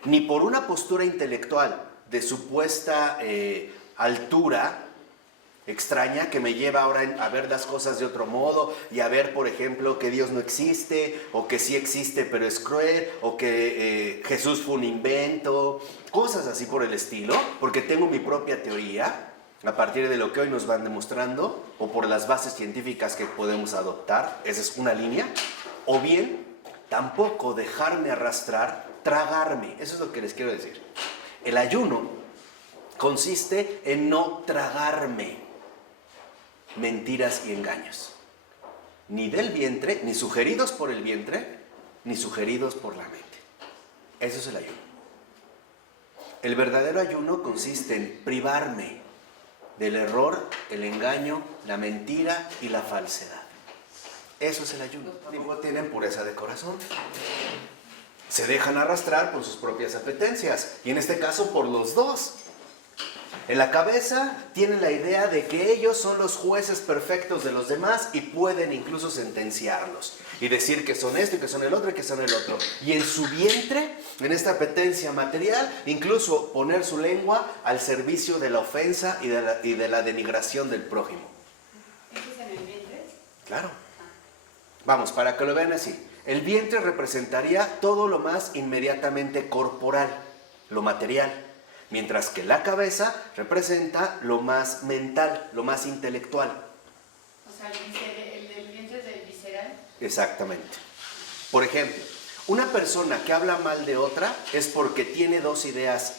Ni por una postura intelectual de supuesta altura extraña que me lleva ahora a ver las cosas de otro modo y a ver, por ejemplo, que Dios no existe o que sí existe pero es cruel o que Jesús fue un invento, cosas así por el estilo, porque tengo mi propia teoría a partir de lo que hoy nos van demostrando o por las bases científicas que podemos adoptar. Esa es una línea. O bien, tampoco dejarme arrastrar, tragarme. Eso es lo que les quiero decir. El ayuno consiste en no tragarme mentiras y engaños. ni del vientre, ni sugeridos por el vientre, ni sugeridos por la mente. Eso es el ayuno. El verdadero ayuno consiste en privarme del error, el engaño, la mentira y la falsedad. Eso es el ayuno. Tienen pureza de corazón. Se dejan arrastrar por sus propias apetencias, y en este caso por los dos. En la cabeza tienen la idea de que ellos son los jueces perfectos de los demás y pueden incluso sentenciarlos y decir que son esto y que son el otro y que son el otro. Y en su vientre, en esta apetencia material, incluso poner su lengua al servicio de la ofensa y de la denigración del prójimo. ¿Eso es en el vientre? Claro. Vamos, para que lo vean así. El vientre representaría todo lo más inmediatamente corporal, lo material, mientras que la cabeza representa lo más mental, lo más intelectual. O sea, el del vientre es del visceral. Exactamente. Por ejemplo, una persona que habla mal de otra es porque tiene dos ideas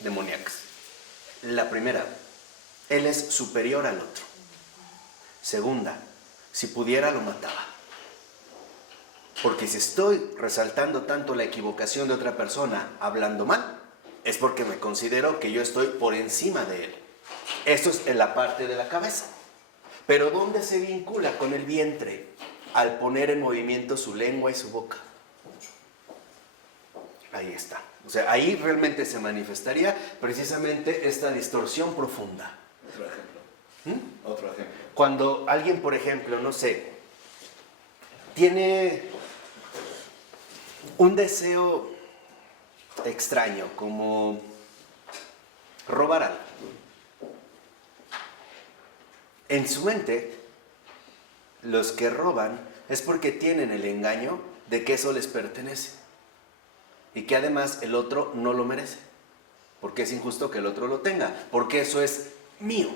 demoníacas. La primera, él es superior al otro. Segunda, si pudiera lo mataba. Porque si estoy resaltando tanto la equivocación de otra persona hablando mal, es porque me considero que yo estoy por encima de él. Esto es en la parte de la cabeza. Pero ¿dónde se vincula con el vientre? Al poner en movimiento su lengua y su boca. Ahí está. O sea, ahí realmente se manifestaría precisamente esta distorsión profunda. Otro ejemplo. Otro ejemplo. Cuando alguien, por ejemplo, no sé, tiene un deseo extraño, como robar algo. En su mente, los que roban es porque tienen el engaño de que eso les pertenece y que además el otro no lo merece, porque es injusto que el otro lo tenga, porque eso es mío,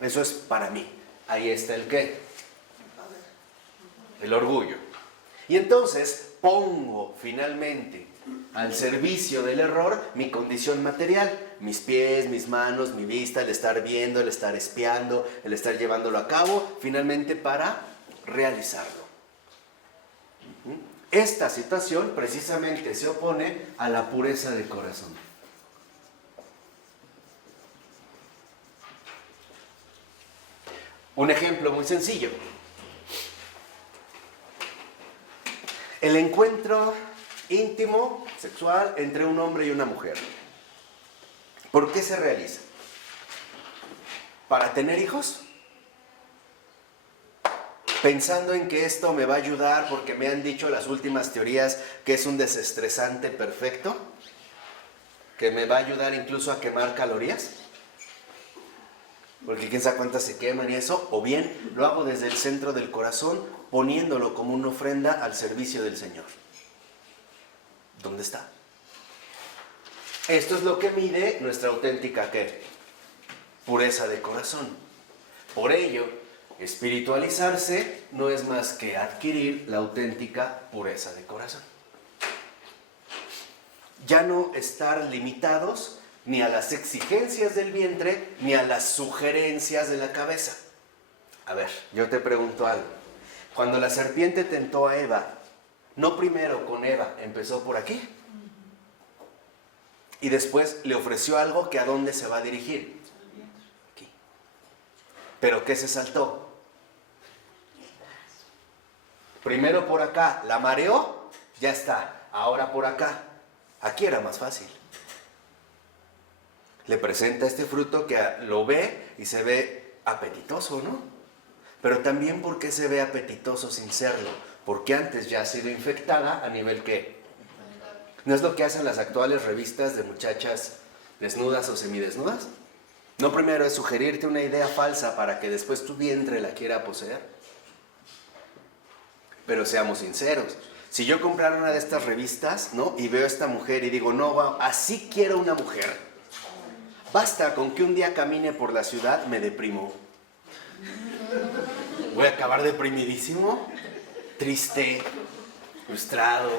eso es para mí. Ahí está el qué, el orgullo. Y entonces pongo finalmente al servicio del error mi condición material, mis pies, mis manos, mi vista, el estar viendo, el estar espiando, el estar llevándolo a cabo, finalmente para realizarlo. Esta situación precisamente se opone a la pureza de corazón. Un ejemplo muy sencillo. El encuentro íntimo, sexual, entre un hombre y una mujer. ¿Por qué se realiza? ¿Para tener hijos? Pensando en que esto me va a ayudar porque me han dicho las últimas teorías que es un desestresante perfecto, que me va a ayudar incluso a quemar calorías, porque quién sabe cuántas se queman y eso, o bien lo hago desde el centro del corazón, poniéndolo como una ofrenda al servicio del Señor. ¿Dónde está? Esto es lo que mide nuestra auténtica ¿qué? Pureza de corazón. Por ello, espiritualizarse no es más que adquirir la auténtica pureza de corazón. Ya no estar limitados ni a las exigencias del vientre, ni a las sugerencias de la cabeza. A ver, yo te pregunto algo. Cuando la serpiente tentó a Eva, ¿no primero con Eva empezó por aquí? Y después le ofreció algo que ¿a dónde se va a dirigir? Aquí. ¿Pero qué se saltó? Primero por acá, la mareó, ya está. Ahora por acá. Aquí era más fácil. Le presenta este fruto que lo ve y se ve apetitoso, ¿no? Pero también ¿por qué se ve apetitoso sin serlo? Porque antes ya ha sido infectada a nivel ¿qué? ¿No es lo que hacen las actuales revistas de muchachas desnudas o semidesnudas? ¿No primero es sugerirte una idea falsa para que después tu vientre la quiera poseer? Pero seamos sinceros. Si yo comprara una de estas revistas, ¿no? Y veo a esta mujer y digo, no, wow, así quiero una mujer. Basta con que un día camine por la ciudad, me deprimo. Voy a acabar deprimidísimo, triste, frustrado,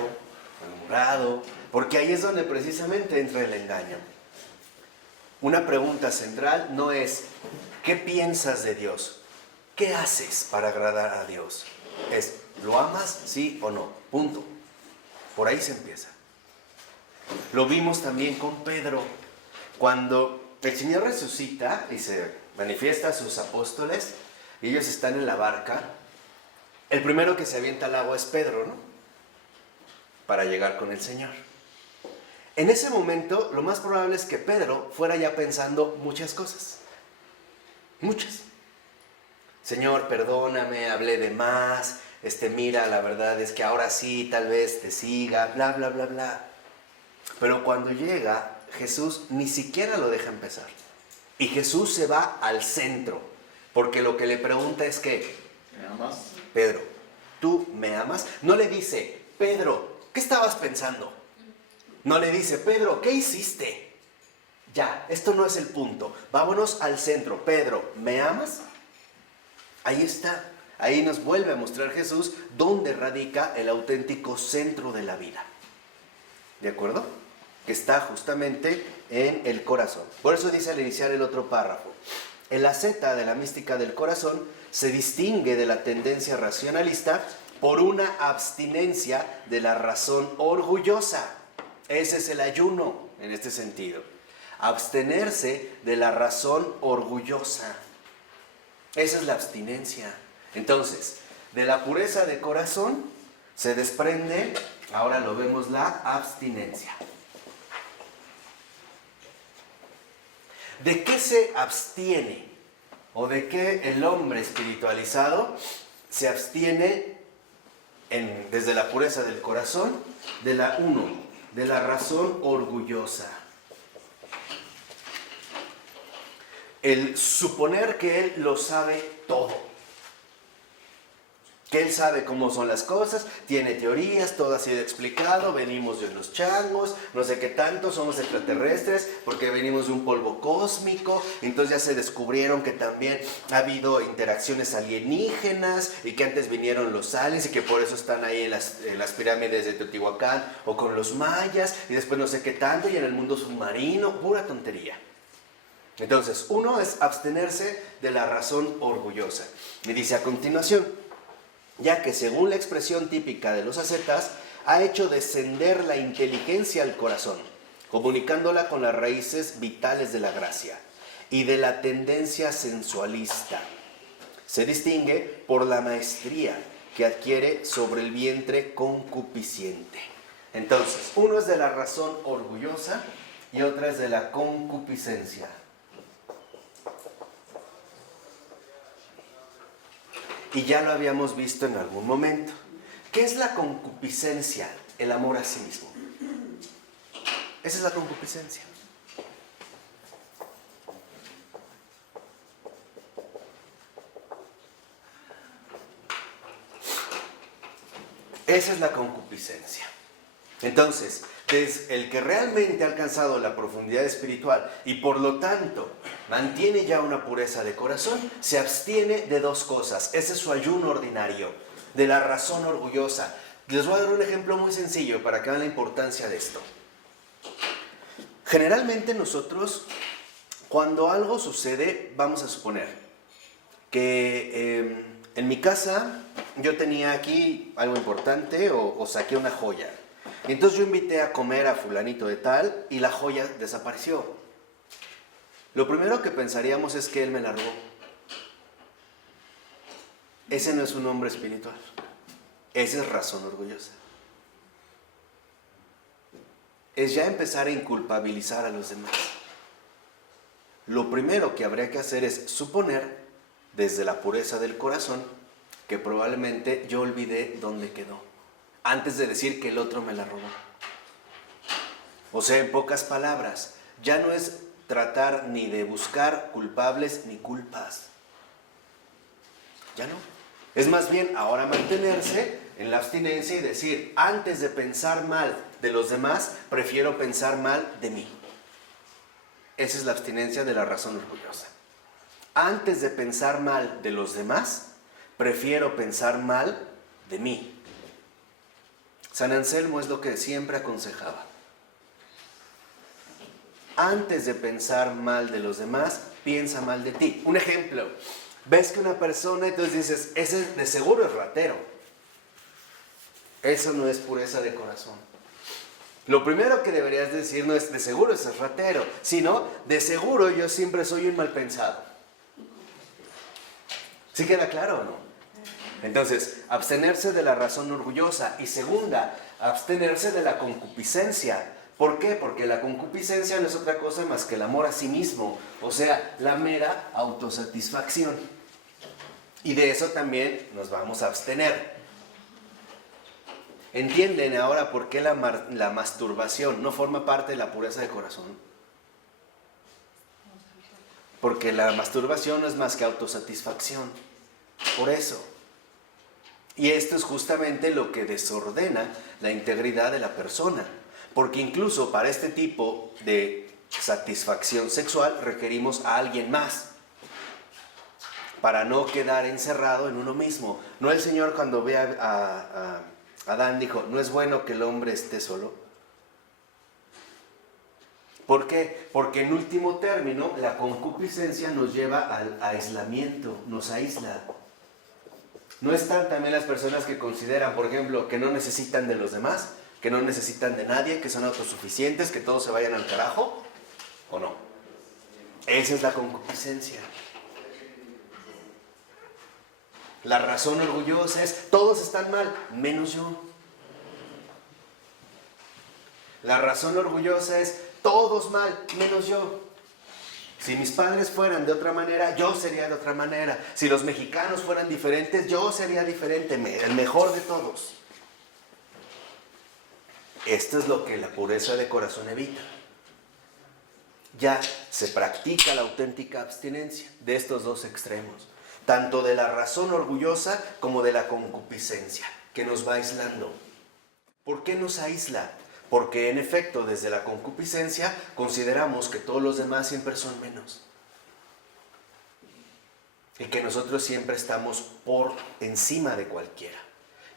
enamorado, porque ahí es donde precisamente entra el engaño. Una pregunta central no es, ¿qué piensas de Dios? ¿qué haces para agradar a Dios? ¿Lo amas, sí o no? Punto. Por ahí se empieza. Lo vimos también con Pedro. Cuando el Señor resucita y se manifiesta a sus apóstoles, y ellos están en la barca, el primero que se avienta al agua es Pedro, ¿no? Para llegar con el Señor. En ese momento, lo más probable es que Pedro fuera ya pensando muchas cosas. Muchas. Señor, perdóname, hablé de más, mira, la verdad es que ahora sí, tal vez te siga, bla, bla, bla, bla. Pero cuando llega, Jesús ni siquiera lo deja empezar. Y Jesús se va al centro, porque lo que le pregunta es que, ¿Me amas? Pedro, ¿tú me amas? No le dice, Pedro, ¿qué estabas pensando? No le dice, Pedro, ¿qué hiciste? Ya, esto no es el punto. Vámonos al centro. Pedro, ¿me amas? Ahí está. Ahí nos vuelve a mostrar Jesús dónde radica el auténtico centro de la vida. ¿De acuerdo? Que está justamente en el corazón. Por eso dice al iniciar el otro párrafo. El asceta de la mística del corazón se distingue de la tendencia racionalista por una abstinencia de la razón orgullosa. Ese es el ayuno en este sentido. Abstenerse de la razón orgullosa. Esa es la abstinencia. Entonces, de la pureza de corazón se desprende, ahora lo vemos, la abstinencia. ¿De qué se abstiene? ¿O de qué el hombre espiritualizado se abstiene desde la pureza del corazón? De la razón orgullosa. El suponer que él lo sabe todo. Que él sabe cómo son las cosas, tiene teorías, todo ha sido explicado, venimos de unos changos, no sé qué tanto, somos extraterrestres, porque venimos de un polvo cósmico, entonces ya se descubrieron que también ha habido interacciones alienígenas, y que antes vinieron los aliens, y que por eso están ahí en las pirámides de Teotihuacán, o con los mayas, y después no sé qué tanto, y en el mundo submarino, pura tontería. Entonces, uno es abstenerse de la razón orgullosa. Y dice a continuación, ya que según la expresión típica de los ascetas, ha hecho descender la inteligencia al corazón, comunicándola con las raíces vitales de la gracia y de la tendencia sensualista. Se distingue por la maestría que adquiere sobre el vientre concupisciente. Entonces, uno es de la razón orgullosa y otra es de la concupiscencia. Y ya lo habíamos visto en algún momento. ¿Qué es la concupiscencia? El amor a sí mismo. Esa es la concupiscencia. Esa es la concupiscencia. Entonces, el que realmente ha alcanzado la profundidad espiritual y por lo tanto mantiene ya una pureza de corazón, se abstiene de dos cosas. Ese es su ayuno ordinario, de la razón orgullosa. Les voy a dar un ejemplo muy sencillo para que vean la importancia de esto. Generalmente nosotros, cuando algo sucede, vamos a suponer que en mi casa yo tenía aquí algo importante o saqué una joya. Y entonces yo invité a comer a fulanito de tal y la joya desapareció. Lo primero que pensaríamos es que él me la robó. Ese no es un hombre espiritual. Esa es razón orgullosa. Es ya empezar a inculpabilizar a los demás. Lo primero que habría que hacer es suponer, desde la pureza del corazón, que probablemente yo olvidé dónde quedó, antes de decir que el otro me la robó. O sea, en pocas palabras, ya no es tratar ni de buscar culpables ni culpas. Ya no. Es más bien ahora mantenerse en la abstinencia y decir, antes de pensar mal de los demás, prefiero pensar mal de mí. Esa es la abstinencia de la razón orgullosa. Antes de pensar mal de los demás, prefiero pensar mal de mí. San Anselmo es lo que siempre aconsejaba. Antes de pensar mal de los demás, piensa mal de ti. Un ejemplo, Ves que una persona, entonces dices, ese de seguro es ratero. Eso no es pureza de corazón. Lo primero que deberías decir no es de seguro ese es ratero, sino de seguro yo siempre soy un mal pensado. ¿Sí queda claro o no? Entonces, abstenerse de la razón orgullosa. Y segunda, abstenerse de la concupiscencia. ¿Por qué? Porque la concupiscencia no es otra cosa más que el amor a sí mismo, o sea, la mera autosatisfacción. Y de eso también nos vamos a abstener. ¿Entienden ahora por qué la masturbación no forma parte de la pureza de corazón? Porque la masturbación no es más que autosatisfacción. Por eso. Y esto es justamente lo que desordena la integridad de la persona. Porque incluso para este tipo de satisfacción sexual requerimos a alguien más. Para no quedar encerrado en uno mismo. No el Señor cuando ve a Adán dijo, no es bueno que el hombre esté solo. ¿Por qué? Porque en último término la concupiscencia nos lleva al aislamiento, nos aísla. ¿No están también las personas que consideran, por ejemplo, que no necesitan de los demás, que no necesitan de nadie, que son autosuficientes, que todos se vayan al carajo? ¿O no? Esa es la concupiscencia. La razón orgullosa es, todos están mal, menos yo. La razón orgullosa es, todos mal, menos yo. Si mis padres fueran de otra manera, yo sería de otra manera. Si los mexicanos fueran diferentes, yo sería diferente, el mejor de todos. Esto es lo que la pureza de corazón evita. Ya se practica la auténtica abstinencia de estos dos extremos, tanto de la razón orgullosa como de la concupiscencia, que nos va aislando. ¿Por qué nos aísla? Porque en efecto, desde la concupiscencia, consideramos que todos los demás siempre son menos. Y que nosotros siempre estamos por encima de cualquiera.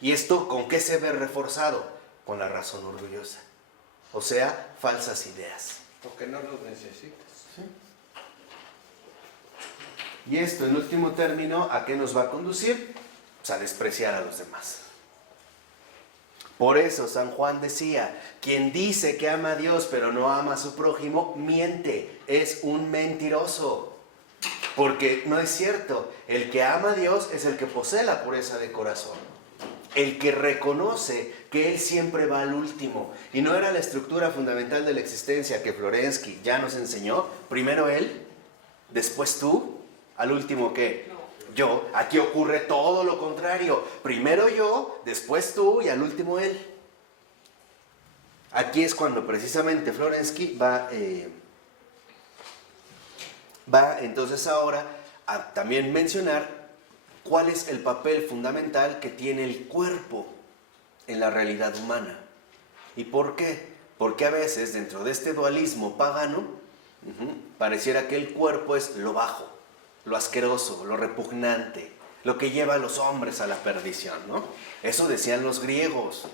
¿Y esto con qué se ve reforzado? Con la razón orgullosa. O sea, falsas ideas. Porque no los necesitas. ¿Sí? Y esto, en último término, ¿a qué nos va a conducir? Pues a despreciar a los demás. Por eso San Juan decía, quien dice que ama a Dios pero no ama a su prójimo, miente, es un mentiroso. Porque no es cierto, el que ama a Dios es el que posee la pureza de corazón. El que reconoce que Él siempre va al último. Y no era la estructura fundamental de la existencia que Florensky ya nos enseñó. Primero Él, después tú, al último ¿qué? Yo. Aquí ocurre todo lo contrario. Primero yo, después tú y al último Él. Aquí es cuando precisamente Florensky va entonces ahora a también mencionar cuál es el papel fundamental que tiene el cuerpo en la realidad humana. ¿Y por qué? Porque a veces dentro de este dualismo pagano pareciera que el cuerpo es lo bajo, lo asqueroso, lo repugnante, lo que lleva a los hombres a la perdición, ¿no? Eso decían los griegos,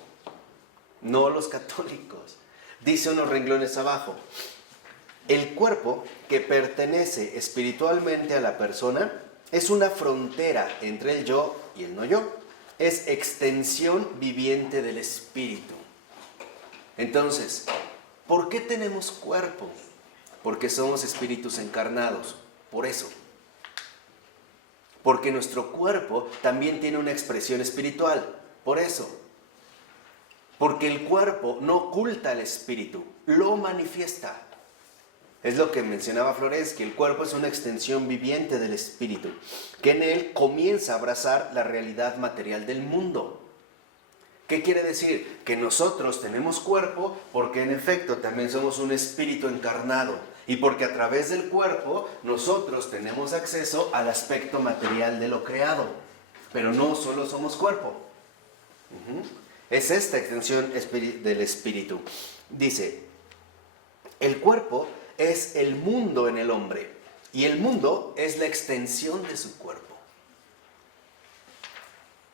no los católicos. Dice unos renglones abajo, el cuerpo que pertenece espiritualmente a la persona es una frontera entre el yo y el no yo. Es extensión viviente del espíritu. Entonces, ¿por qué tenemos cuerpo? Porque somos espíritus encarnados, por eso. Porque nuestro cuerpo también tiene una expresión espiritual, por eso. Porque el cuerpo no oculta el espíritu, lo manifiesta. Es lo que mencionaba Flores, que el cuerpo es una extensión viviente del espíritu, que en él comienza a abrazar la realidad material del mundo. ¿Qué quiere decir? Que nosotros tenemos cuerpo porque en efecto también somos un espíritu encarnado y porque a través del cuerpo nosotros tenemos acceso al aspecto material de lo creado, pero no solo somos cuerpo. Es esta extensión del espíritu. Dice, el cuerpo es el mundo en el hombre y el mundo es la extensión de su cuerpo.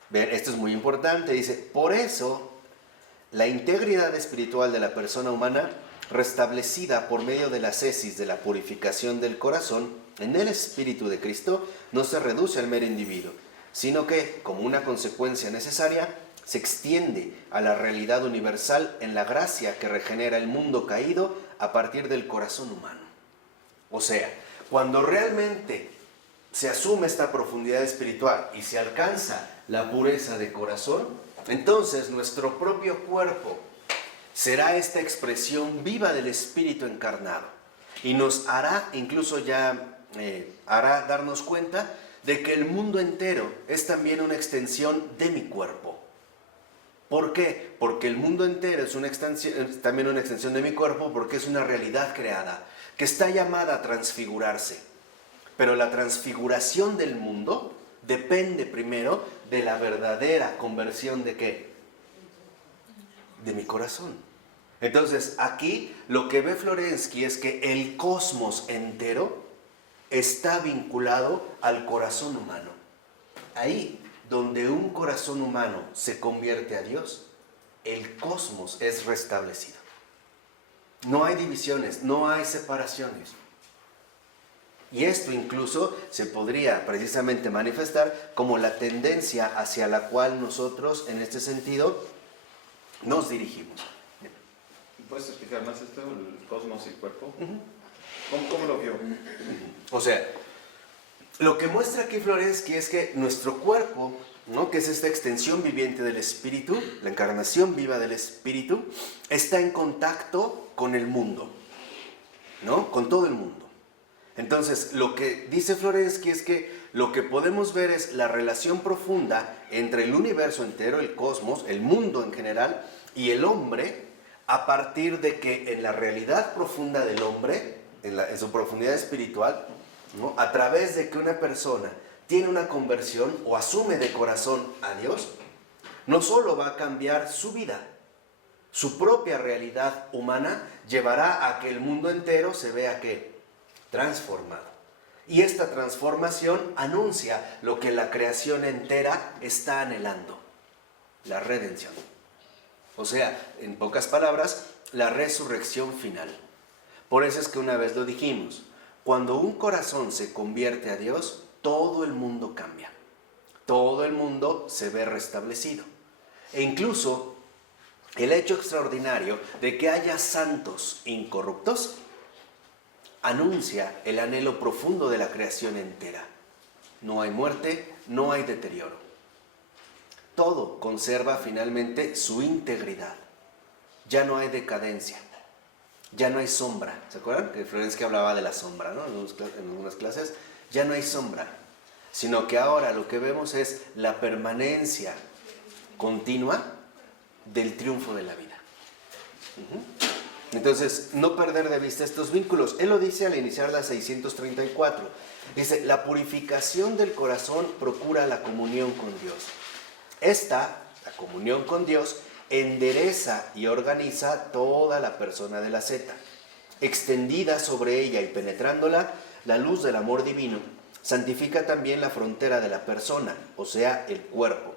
Ven, esto es muy importante, dice, por eso la integridad espiritual de la persona humana restablecida por medio de la cesis de la purificación del corazón en el Espíritu de Cristo, no se reduce al mero individuo, sino que, como una consecuencia necesaria, se extiende a la realidad universal en la gracia que regenera el mundo caído a partir del corazón humano. O sea, cuando realmente se asume esta profundidad espiritual y se alcanza la pureza de corazón, entonces nuestro propio cuerpo será esta expresión viva del Espíritu encarnado y nos hará, incluso ya hará darnos cuenta de que el mundo entero es también una extensión de mi cuerpo. ¿Por qué? Porque el mundo entero es también una extensión de mi cuerpo, porque es una realidad creada que está llamada a transfigurarse. Pero la transfiguración del mundo depende primero de la verdadera conversión ¿de qué? De mi corazón. Entonces, aquí lo que ve Florensky es que el cosmos entero está vinculado al corazón humano. Ahí donde un corazón humano se convierte a Dios, el cosmos es restablecido. No hay divisiones, no hay separaciones. Y esto incluso se podría precisamente manifestar como la tendencia hacia la cual nosotros, en este sentido, nos dirigimos. ¿Puedes explicar más esto, el cosmos y el cuerpo? ¿Cómo lo vio? O sea, lo que muestra aquí Florensky es que nuestro cuerpo, ¿no?, que es esta extensión viviente del Espíritu, la encarnación viva del Espíritu, está en contacto con el mundo, ¿no?, con todo el mundo. Entonces, lo que dice Florensky es que lo que podemos ver es la relación profunda entre el universo entero, el cosmos, el mundo en general, y el hombre, a partir de que en la realidad profunda del hombre, en su profundidad espiritual, ¿no?, a través de que una persona tiene una conversión o asume de corazón a Dios, no solo va a cambiar su vida, su propia realidad humana llevará a que el mundo entero se vea ¿qué? Transformado. Y esta transformación anuncia lo que la creación entera está anhelando: la redención. O sea, en pocas palabras, la resurrección final. Por eso es que una vez lo dijimos, cuando un corazón se convierte a Dios, todo el mundo cambia. Todo el mundo se ve restablecido. E incluso el hecho extraordinario de que haya santos incorruptos anuncia el anhelo profundo de la creación entera. No hay muerte, no hay deterioro. Todo conserva finalmente su integridad. Ya no hay decadencia, ya no hay sombra. ¿Se acuerdan? Que Florensky hablaba de la sombra, ¿no?, en algunas clases. Ya no hay sombra, sino que ahora lo que vemos es la permanencia continua del triunfo de la vida. Entonces, no perder de vista estos vínculos. Él lo dice al iniciar la 634. Dice, la purificación del corazón procura la comunión con Dios. Esta, la comunión con Dios, endereza y organiza toda la persona de la asceta. Extendida sobre ella y penetrándola, la luz del amor divino santifica también la frontera de la persona, o sea, el cuerpo.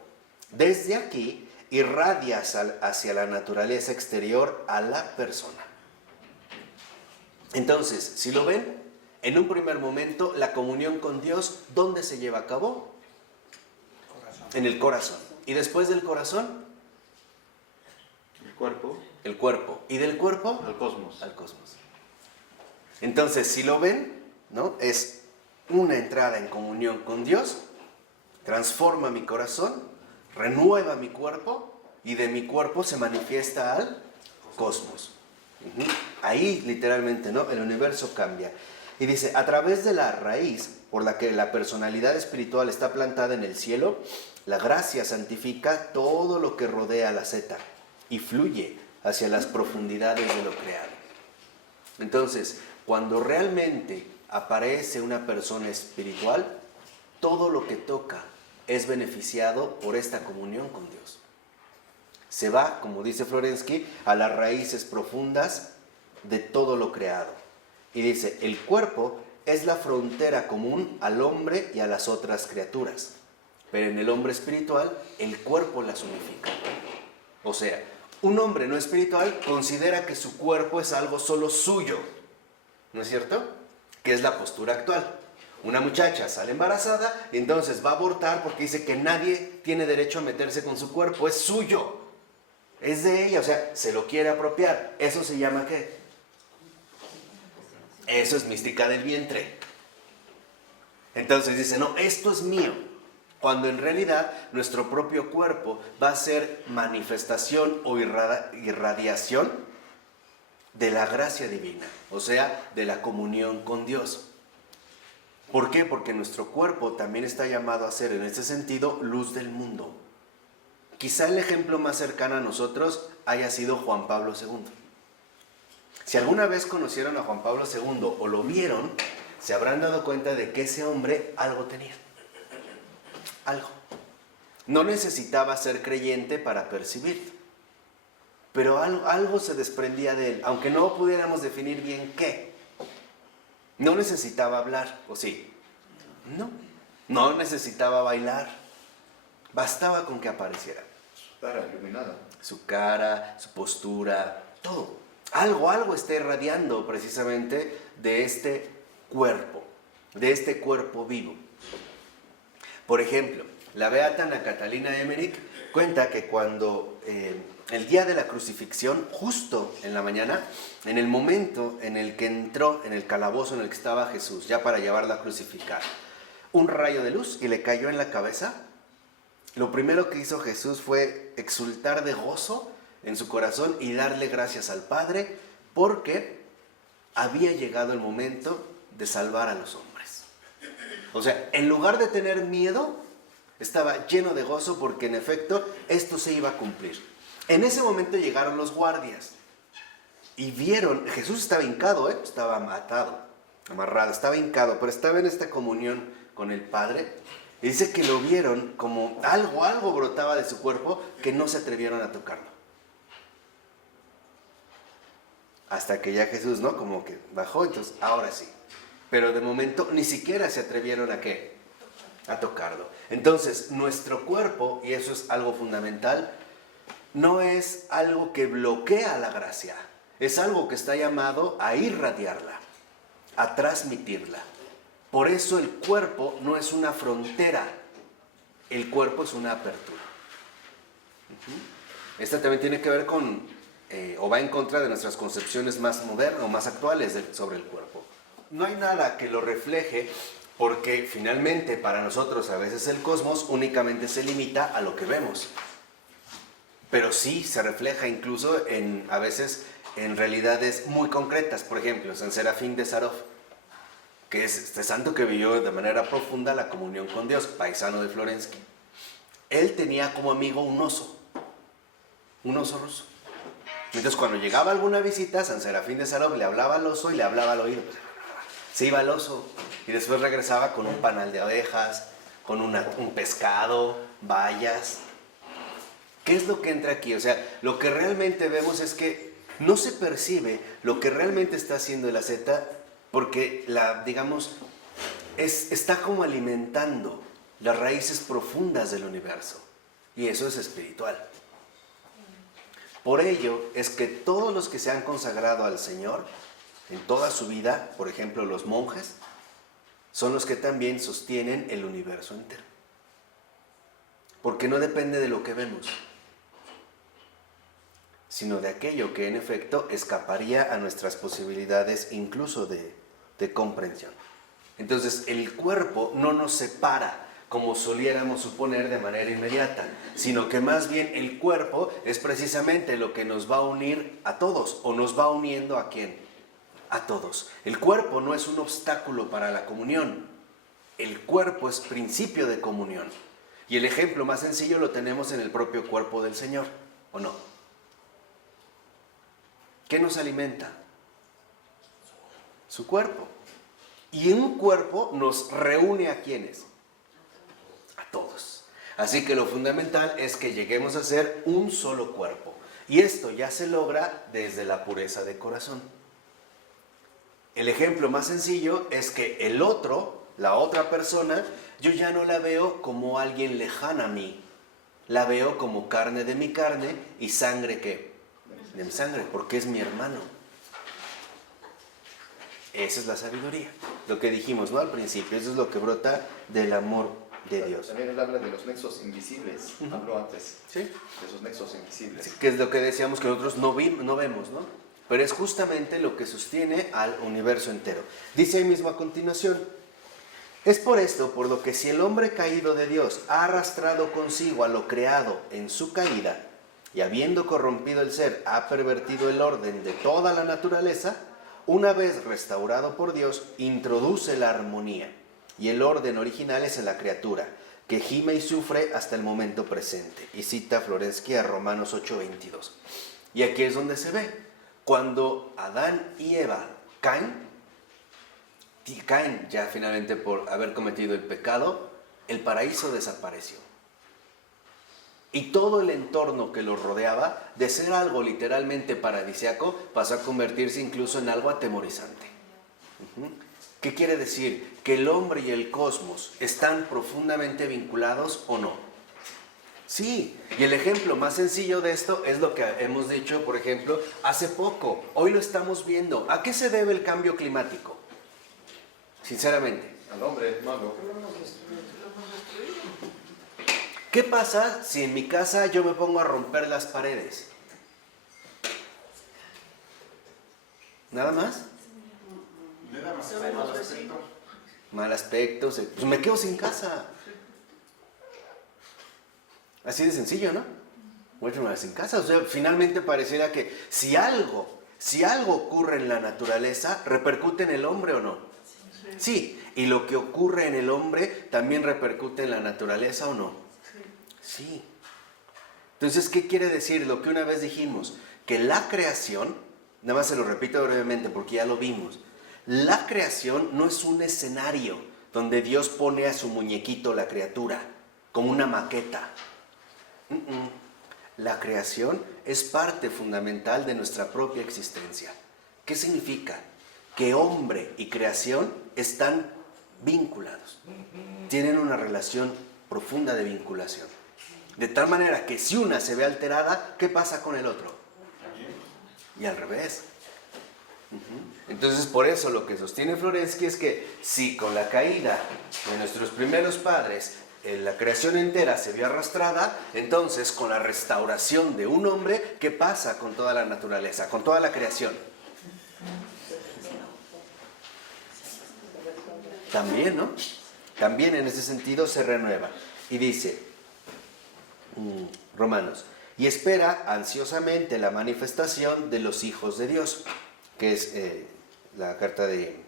Desde aquí irradia hacia la naturaleza exterior a la persona. Entonces, si lo ven, en un primer momento, la comunión con Dios, ¿dónde se lleva a cabo? En el corazón. ¿Y después del corazón? El cuerpo. El cuerpo. ¿Y del cuerpo? Al cosmos. Al cosmos. Entonces, si lo ven, ¿no?, es una entrada en comunión con Dios, transforma mi corazón, renueva mi cuerpo, y de mi cuerpo se manifiesta al cosmos. Ahí literalmente, ¿no?, el universo cambia. Y dice, a través de la raíz por la que la personalidad espiritual está plantada en el cielo, la gracia santifica todo lo que rodea a la asceta y fluye hacia las profundidades de lo creado. Entonces, cuando realmente aparece una persona espiritual, todo lo que toca es beneficiado por esta comunión con Dios. Se va, como dice Florensky, a las raíces profundas de todo lo creado. Y dice, el cuerpo es la frontera común al hombre y a las otras criaturas. Pero en el hombre espiritual, el cuerpo las unifica. O sea, Un hombre no espiritual considera que su cuerpo es algo solo suyo, ¿no es cierto? Que es la postura actual. Una muchacha sale embarazada, entonces va a abortar porque dice que nadie tiene derecho a meterse con su cuerpo, es suyo, es de ella, o sea, se lo quiere apropiar. ¿Eso se llama qué? Eso es mística del vientre. Entonces dice, no, esto es mío, cuando en realidad nuestro propio cuerpo va a ser manifestación o irradiación de la gracia divina, o sea, de la comunión con Dios. ¿Por qué? Porque nuestro cuerpo también está llamado a ser, en este sentido, luz del mundo. Quizá el ejemplo más cercano a nosotros haya sido Juan Pablo II. Si alguna vez conocieron a Juan Pablo II o lo vieron, se habrán dado cuenta de que ese hombre algo tenía. Algo. No necesitaba ser creyente para percibir, pero algo se desprendía de él, aunque no pudiéramos definir bien qué. No necesitaba hablar, ¿o sí? No. No necesitaba bailar. Bastaba con que apareciera. Cara iluminada. Su cara, su postura, todo. Algo está irradiando precisamente de este cuerpo vivo. Por ejemplo, la beata Ana Catalina Emmerich cuenta que cuando el día de la crucifixión, justo en la mañana, en el momento en el que entró en el calabozo en el que estaba Jesús, ya para llevarlo a crucificar, un rayo de luz y le cayó en la cabeza, lo primero que hizo Jesús fue exultar de gozo en su corazón y darle gracias al Padre porque había llegado el momento de salvar a los hombres. O sea, en lugar de tener miedo, estaba lleno de gozo porque en efecto esto se iba a cumplir. En ese momento llegaron los guardias y vieron, Jesús estaba hincado, estaba atado, amarrado, estaba hincado, pero estaba en esta comunión con el Padre. Y dice que lo vieron como algo brotaba de su cuerpo que no se atrevieron a tocarlo. Hasta que ya Jesús, ¿no? Como que bajó, entonces ahora sí. Pero de momento ni siquiera se atrevieron a ¿qué? A tocarlo. Entonces, nuestro cuerpo, y eso es algo fundamental, no es algo que bloquea la gracia, es algo que está llamado a irradiarla, a transmitirla. Por eso el cuerpo no es una frontera, el cuerpo es una apertura. Esta también tiene que ver con, o va en contra de nuestras concepciones más modernas o más actuales sobre el cuerpo. No hay nada que lo refleje porque finalmente para nosotros a veces el cosmos únicamente se limita a lo que vemos. Pero sí se refleja incluso a veces en realidades muy concretas. Por ejemplo, San Serafín de Sarov, que es este santo que vivió de manera profunda la comunión con Dios, paisano de Florensky. Él tenía como amigo un oso ruso. Entonces cuando llegaba alguna visita, San Serafín de Sarov le hablaba al oso y le hablaba al oído. Se iba al oso y después regresaba con un panal de abejas, con un pescado, bayas. ¿Qué es lo que entra aquí? O sea, lo que realmente vemos es que no se percibe lo que realmente está haciendo el asceta porque está como alimentando las raíces profundas del universo. Y eso es espiritual. Por ello es que todos los que se han consagrado al Señor en toda su vida, por ejemplo los monjes, son los que también sostienen el universo entero. Porque no depende de lo que vemos, sino de aquello que en efecto escaparía a nuestras posibilidades incluso de comprensión. Entonces el cuerpo no nos separa como soliéramos suponer de manera inmediata, sino que más bien el cuerpo es precisamente lo que nos va a unir a todos, o nos va uniendo ¿a quién? A todos. El cuerpo no es un obstáculo para la comunión, el cuerpo es principio de comunión. Y el ejemplo más sencillo lo tenemos en el propio cuerpo del Señor, ¿o no? ¿Qué nos alimenta? Su cuerpo. Y en un cuerpo nos reúne ¿a quiénes? A todos. Así que lo fundamental es que lleguemos a ser un solo cuerpo. Y esto ya se logra desde la pureza de corazón. El ejemplo más sencillo es que el otro, la otra persona, yo ya no la veo como alguien lejana a mí. La veo como carne de mi carne y sangre, ¿qué? De mi sangre, porque es mi hermano. Esa es la sabiduría. Lo que dijimos, ¿no? Al principio, eso es lo que brota del amor de Dios. También él habla de los nexos invisibles. Habló antes ¿Sí? de esos nexos invisibles. Sí, que es lo que decíamos que nosotros no vemos, ¿no? Pero es justamente lo que sostiene al universo entero. Dice ahí mismo a continuación: es por esto por lo que si el hombre caído de Dios ha arrastrado consigo a lo creado en su caída, y habiendo corrompido el ser, ha pervertido el orden de toda la naturaleza, una vez restaurado por Dios, introduce la armonía, y el orden original es en la criatura, que gime y sufre hasta el momento presente. Y cita Florensky a Romanos 8:22. Y aquí es donde se ve, cuando Adán y Eva caen ya finalmente por haber cometido el pecado, el paraíso desapareció. Y todo el entorno que los rodeaba, de ser algo literalmente paradisíaco, pasó a convertirse incluso en algo atemorizante. ¿Qué quiere decir? ¿Que el hombre y el cosmos están profundamente vinculados o no? Sí, y el ejemplo más sencillo de esto es lo que hemos dicho, por ejemplo, hace poco. Hoy lo estamos viendo. ¿A qué se debe el cambio climático? Sinceramente. Al hombre malo. ¿Qué pasa si en mi casa yo me pongo a romper las paredes? ¿Nada más? Mal aspecto, pues me quedo sin casa. Así de sencillo, ¿no? Mucho más sin casa. O sea, finalmente pareciera que si algo ocurre en la naturaleza, ¿repercute en el hombre o no? Sí, y lo que ocurre en el hombre también repercute en la naturaleza o no. Sí. Entonces, ¿qué quiere decir lo que una vez dijimos? Que la creación, nada más se lo repito brevemente porque ya lo vimos, la creación no es un escenario donde Dios pone a su muñequito, la criatura, como una maqueta. La creación es parte fundamental de nuestra propia existencia. ¿Qué significa? Que hombre y creación están vinculados. Tienen una relación profunda de vinculación. De tal manera que si una se ve alterada, ¿qué pasa con el otro? Y al revés. Entonces, por eso lo que sostiene Florensky es que si con la caída de nuestros primeros padres la creación entera se vio arrastrada, entonces con la restauración de un hombre, ¿qué pasa con toda la naturaleza, con toda la creación? También, ¿no? También en ese sentido se renueva. Y dice, Romanos, y espera ansiosamente la manifestación de los hijos de Dios, que es la carta de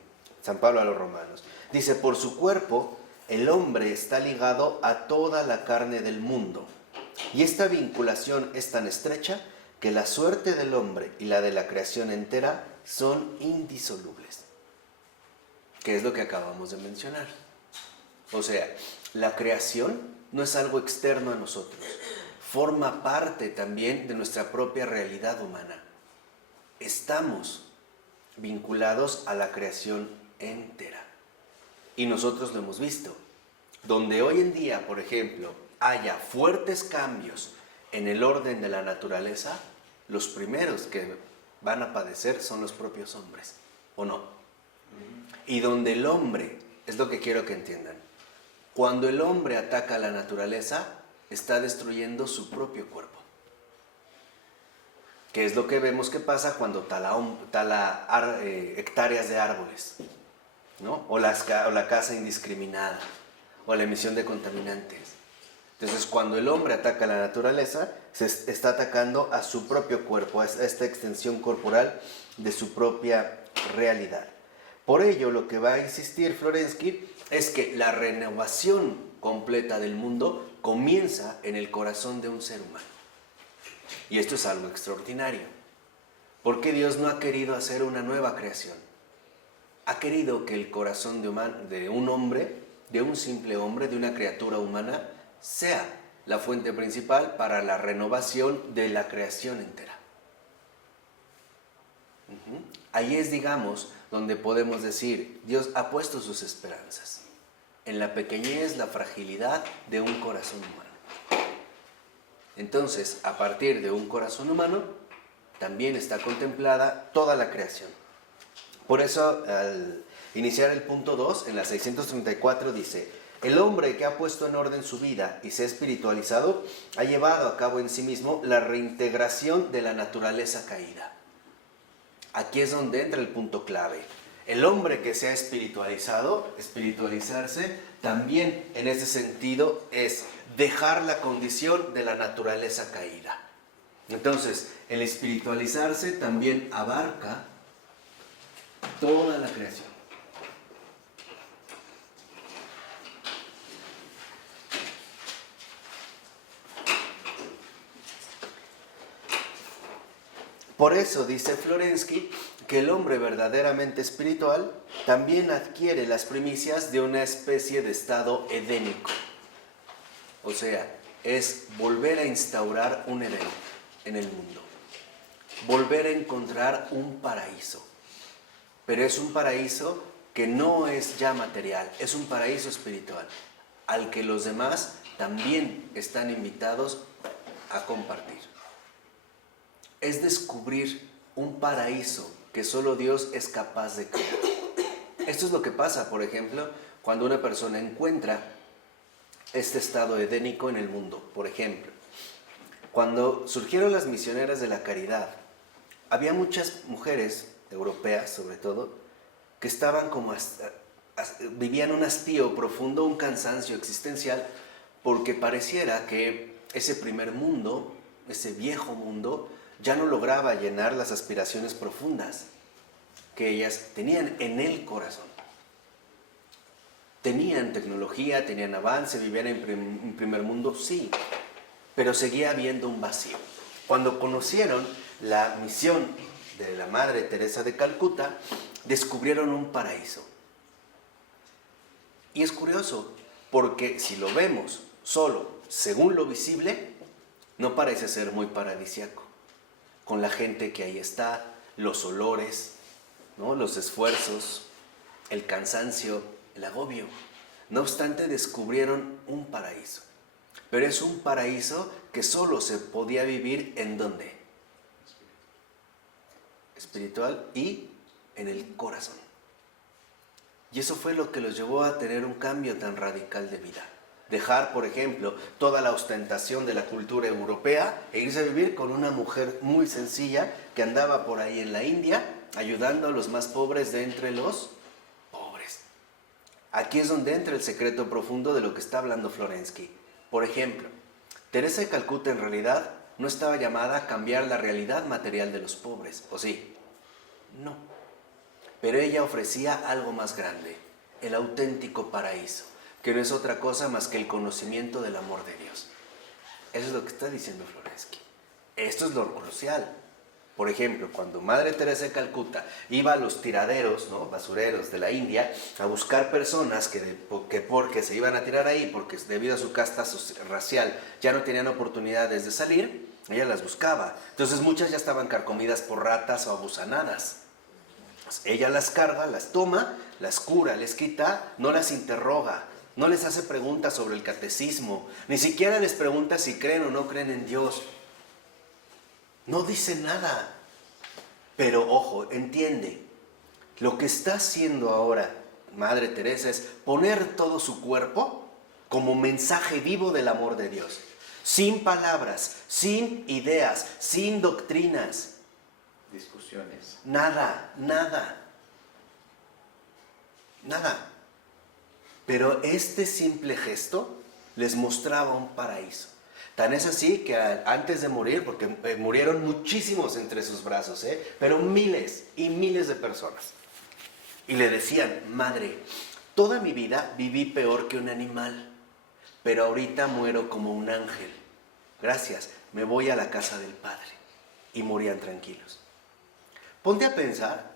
San Pablo a los romanos. Dice, por su cuerpo el hombre está ligado a toda la carne del mundo, y esta vinculación es tan estrecha que la suerte del hombre y la de la creación entera son indisolubles. Que es lo que acabamos de mencionar. O sea, la creación no es algo externo a nosotros, forma parte también de nuestra propia realidad humana. Estamos vinculados a la creación entera. Y nosotros lo hemos visto. Donde hoy en día, por ejemplo, haya fuertes cambios en el orden de la naturaleza, los primeros que van a padecer son los propios hombres, ¿o no? Y donde el hombre, es lo que quiero que entiendan, cuando el hombre ataca a la naturaleza, está destruyendo su propio cuerpo. Que es lo que vemos que pasa cuando tala hectáreas de árboles, ¿no? O la caza indiscriminada, o la emisión de contaminantes. Entonces, cuando el hombre ataca a la naturaleza, se está atacando a su propio cuerpo, a esta extensión corporal de su propia realidad. Por ello, lo que va a insistir Florensky es que la renovación completa del mundo comienza en el corazón de un ser humano. Y esto es algo extraordinario. Porque Dios no ha querido hacer una nueva creación. Ha querido que el corazón de un hombre, de un simple hombre, de una criatura humana, sea la fuente principal para la renovación de la creación entera. Ahí es, digamos, donde podemos decir, Dios ha puesto sus esperanzas en la pequeñez, la fragilidad de un corazón humano. Entonces, a partir de un corazón humano, también está contemplada toda la creación. Por eso, al iniciar el punto 2, en la 634 dice: el hombre que ha puesto en orden su vida y se ha espiritualizado, ha llevado a cabo en sí mismo la reintegración de la naturaleza caída. Aquí es donde entra el punto clave. El hombre que se ha espiritualizado, espiritualizarse, también en ese sentido es dejar la condición de la naturaleza caída. Entonces, el espiritualizarse también abarca toda la creación. Por eso dice Florensky que el hombre verdaderamente espiritual también adquiere las primicias de una especie de estado edénico. O sea, es volver a instaurar un Edén en el mundo. Volver a encontrar un paraíso. Pero es un paraíso que no es ya material, es un paraíso espiritual, al que los demás también están invitados a compartir. Es descubrir un paraíso que solo Dios es capaz de crear. Esto es lo que pasa, por ejemplo, cuando una persona encuentra este estado edénico en el mundo. Por ejemplo, cuando surgieron las misioneras de la caridad, había muchas mujeres, europeas sobre todo, que estaban como vivían un hastío profundo, un cansancio existencial, porque pareciera que ese primer mundo, ese viejo mundo, ya no lograba llenar las aspiraciones profundas que ellas tenían en el corazón. Tenían tecnología, tenían avance, vivían en primer mundo, sí, pero seguía habiendo un vacío. Cuando conocieron la misión de la Madre Teresa de Calcuta, descubrieron un paraíso. Y es curioso, porque si lo vemos solo según lo visible, no parece ser muy paradisíaco. Con la gente que ahí está, los olores, ¿no? Los esfuerzos, el cansancio, el agobio. No obstante, descubrieron un paraíso. Pero es un paraíso que solo se podía vivir ¿en dónde? Espiritual y en el corazón. Y eso fue lo que los llevó a tener un cambio tan radical de vida. Dejar, por ejemplo, toda la ostentación de la cultura europea e irse a vivir con una mujer muy sencilla que andaba por ahí en la India ayudando a los más pobres de entre los pobres. Aquí es donde entra el secreto profundo de lo que está hablando Florensky. Por ejemplo, Teresa de Calcuta en realidad no estaba llamada a cambiar la realidad material de los pobres, ¿o sí? No. Pero ella ofrecía algo más grande, el auténtico paraíso, que no es otra cosa más que el conocimiento del amor de Dios. Eso es lo que está diciendo Florensky. Esto es lo crucial. Por ejemplo, cuando Madre Teresa de Calcuta iba a los tiraderos, ¿no? Basureros de la India, a buscar personas que porque se iban a tirar ahí, porque debido a su casta racial ya no tenían oportunidades de salir, ella las buscaba. Entonces muchas ya estaban carcomidas por ratas o abusanadas. Ella las carga, las toma, las cura, les quita, no las interroga, no les hace preguntas sobre el catecismo, ni siquiera les pregunta si creen o no creen en Dios. No dice nada. Pero ojo, entiende, lo que está haciendo ahora Madre Teresa es poner todo su cuerpo como mensaje vivo del amor de Dios. Sin palabras, sin ideas, sin doctrinas. Discusiones. Nada. Pero este simple gesto les mostraba un paraíso. Tan es así que antes de morir, porque murieron muchísimos entre sus brazos, pero miles y miles de personas. Y le decían: Madre, toda mi vida viví peor que un animal, pero ahorita muero como un ángel. Gracias, me voy a la casa del Padre. Y morían tranquilos. Ponte a pensar,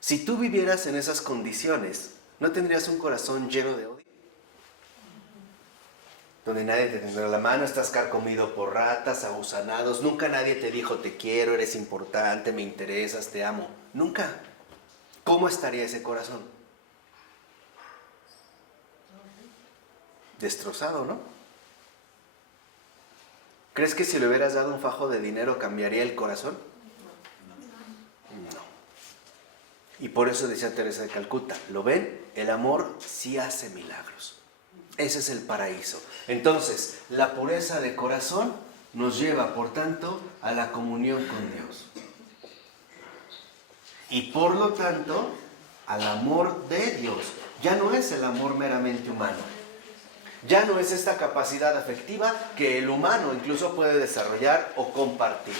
si tú vivieras en esas condiciones, ¿no tendrías un corazón lleno de odio? Donde nadie te tendrá la mano, estás carcomido por ratas, agusanados, nunca nadie te dijo te quiero, eres importante, me interesas, te amo. Nunca. ¿Cómo estaría ese corazón? Destrozado, ¿no? ¿Crees que si le hubieras dado un fajo de dinero cambiaría el corazón? No. Y por eso decía Teresa de Calcuta, ¿lo ven? El amor sí hace milagros. Ese es el paraíso. Entonces, la pureza de corazón nos lleva, por tanto, a la comunión con Dios. Y por lo tanto, al amor de Dios. Ya no es el amor meramente humano. Ya no es esta capacidad afectiva que el humano incluso puede desarrollar o compartir.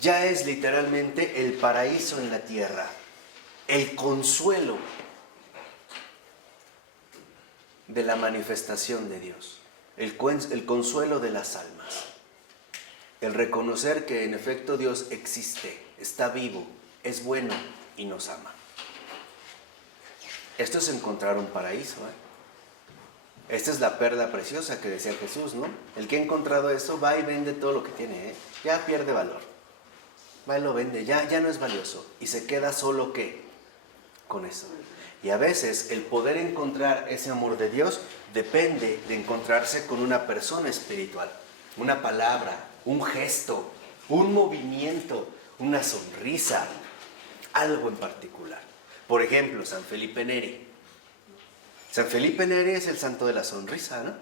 Ya es literalmente el paraíso en la tierra, el consuelo de la manifestación de Dios, el consuelo de las almas, el reconocer que en efecto Dios existe, está vivo, es bueno y nos ama. Esto es encontrar un paraíso, Esta es la perla preciosa que decía Jesús, ¿no? El que ha encontrado eso va y vende todo lo que tiene, ya pierde valor. Va y lo vende, ya no es valioso. Y se queda solo, ¿qué? Con eso. Y a veces el poder encontrar ese amor de Dios depende de encontrarse con una persona espiritual. Una palabra, un gesto, un movimiento, una sonrisa, algo en particular. Por ejemplo, San Felipe Neri. San Felipe Neri es el santo de la sonrisa, ¿no?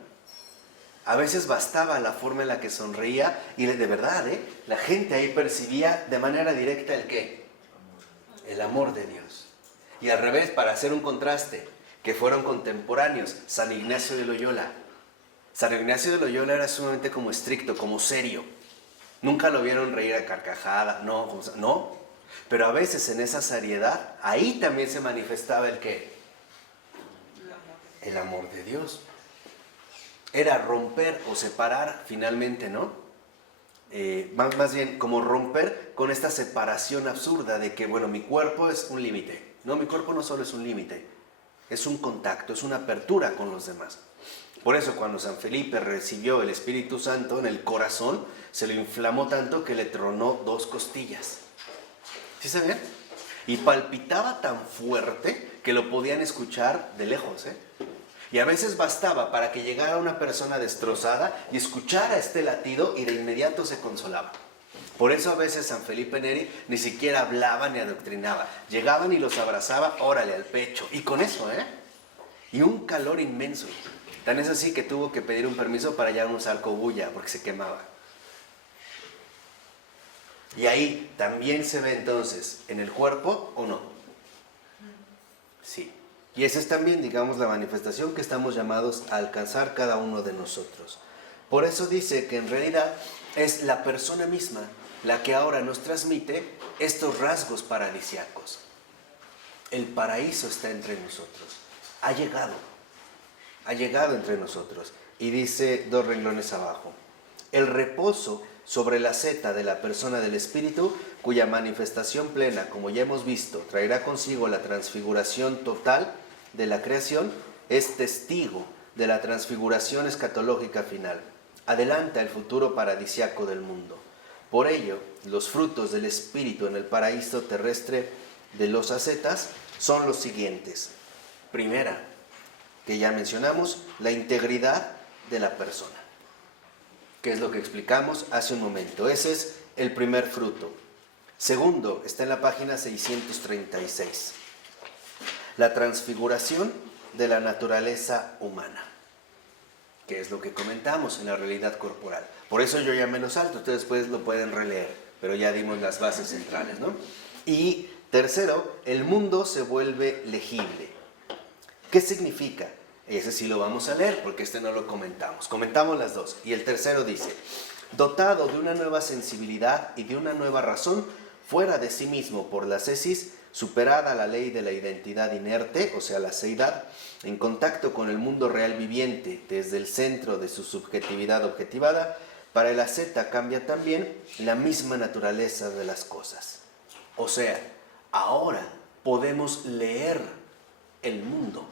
A veces bastaba la forma en la que sonreía y de verdad, la gente ahí percibía de manera directa el ¿qué? El amor de Dios. Y al revés, para hacer un contraste, que fueron contemporáneos, San Ignacio de Loyola. San Ignacio de Loyola era sumamente como estricto, como serio. Nunca lo vieron reír a carcajada, no. Pero a veces en esa seriedad, ahí también se manifestaba el ¿qué? El amor de Dios. Era romper o separar finalmente, ¿no? Más bien como romper con esta separación absurda de que, bueno, mi cuerpo es un límite. No, mi cuerpo no solo es un límite, es un contacto, es una apertura con los demás. Por eso cuando San Felipe recibió el Espíritu Santo en el corazón, se lo inflamó tanto que le tronó 2 costillas. ¿Sí se ven? Y palpitaba tan fuerte que lo podían escuchar de lejos, Y a veces bastaba para que llegara una persona destrozada y escuchara este latido y de inmediato se consolaba. Por eso a veces San Felipe Neri ni siquiera hablaba ni adoctrinaba. Llegaban y los abrazaba, órale, al pecho. Y con eso, Y un calor inmenso. Tan es así que tuvo que pedir un permiso para ya no usar cobulla porque se quemaba. Y ahí también se ve entonces, ¿en el cuerpo o no? Sí. Y esa es también, digamos, la manifestación que estamos llamados a alcanzar cada uno de nosotros. Por eso dice que en realidad es la persona misma la que ahora nos transmite estos rasgos paradisíacos. El paraíso está entre nosotros. Ha llegado entre nosotros. Y dice 2 renglones abajo. El reposo sobre la seta de la persona del Espíritu, cuya manifestación plena, como ya hemos visto, traerá consigo la transfiguración total de la creación, es testigo de la transfiguración escatológica final. Adelanta el futuro paradisiaco del mundo. Por ello, los frutos del Espíritu en el paraíso terrestre de los ascetas son los siguientes. Primera, que ya mencionamos, la integridad de la persona, que es lo que explicamos hace un momento. Ese es el primer fruto. Segundo, está en la página 636. La transfiguración de la naturaleza humana, que es lo que comentamos en la realidad corporal. Por eso yo ya me lo salto, ustedes después lo pueden releer, pero ya dimos las bases centrales, ¿no? Y tercero, el mundo se vuelve legible. ¿Qué significa? Ese sí lo vamos a leer, porque este no lo comentamos. Comentamos las dos. Y el tercero dice, dotado de una nueva sensibilidad y de una nueva razón, fuera de sí mismo por la ascesis, superada la ley de la identidad inerte, o sea, la seidad, en contacto con el mundo real viviente desde el centro de su subjetividad objetivada, para el asceta cambia también la misma naturaleza de las cosas. O sea, ahora podemos leer el mundo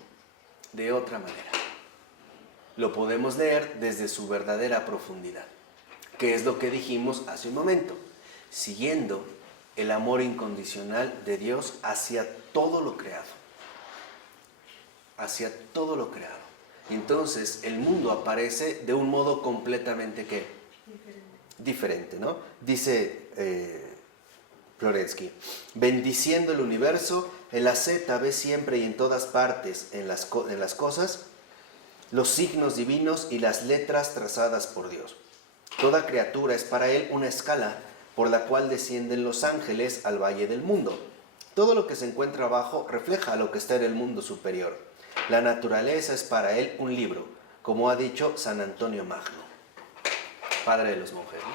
de otra manera. Lo podemos leer desde su verdadera profundidad, que es lo que dijimos hace un momento, siguiendo el amor incondicional de Dios hacia todo lo creado. Hacia todo lo creado. Entonces el mundo aparece de un modo completamente ¿qué? diferente, ¿no? Dice Florensky, bendiciendo el universo, el asceta ve siempre y en todas partes en las cosas los signos divinos y las letras trazadas por Dios. Toda criatura es para él una escala por la cual descienden los ángeles al valle del mundo. Todo lo que se encuentra abajo refleja lo que está en el mundo superior. La naturaleza es para él un libro, como ha dicho San Antonio Magno, padre de los monjes, ¿no?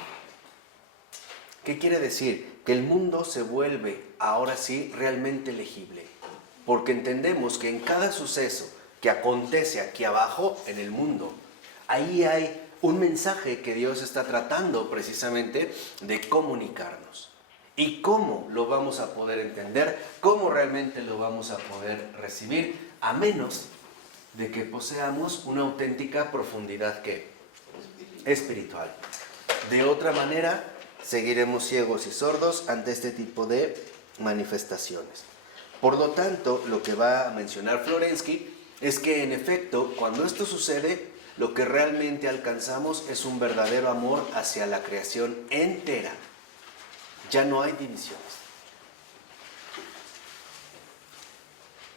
¿Qué quiere decir? Que el mundo se vuelve, ahora sí, realmente legible, porque entendemos que en cada suceso que acontece aquí abajo en el mundo, ahí hay un mensaje que Dios está tratando precisamente de comunicarnos. ¿Y cómo lo vamos a poder entender? ¿Cómo realmente lo vamos a poder recibir? A menos de que poseamos una auténtica profundidad ¿qué? Espiritual. De otra manera, seguiremos ciegos y sordos ante este tipo de manifestaciones. Por lo tanto, lo que va a mencionar Florensky es que en efecto, cuando esto sucede, lo que realmente alcanzamos es un verdadero amor hacia la creación entera. Ya no hay divisiones.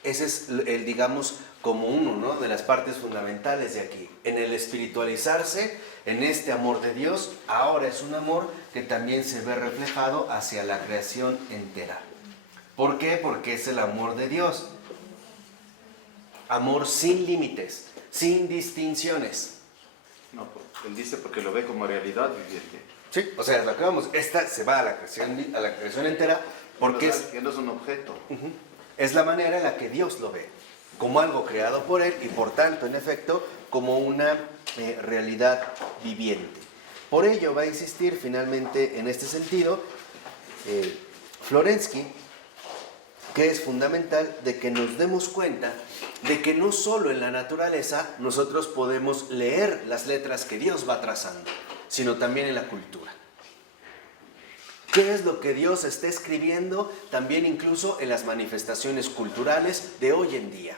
Ese es el, digamos, como uno, ¿no?, de las partes fundamentales de aquí. En el espiritualizarse, en este amor de Dios, ahora es un amor que también se ve reflejado hacia la creación entera. ¿Por qué? Porque es el amor de Dios. Amor sin límites, sin distinciones. No, él dice porque lo ve como realidad viviente. Sí, o sea, lo que vamos, esta se va a la creación entera porque Que no es un objeto. es la manera en la que Dios lo ve, como algo creado por Él y por tanto, en efecto, como una realidad viviente. Por ello va a insistir finalmente en este sentido Florensky, que es fundamental de que nos demos cuenta de que no solo en la naturaleza nosotros podemos leer las letras que Dios va trazando, sino también en la cultura. ¿Qué es lo que Dios está escribiendo también incluso en las manifestaciones culturales de hoy en día?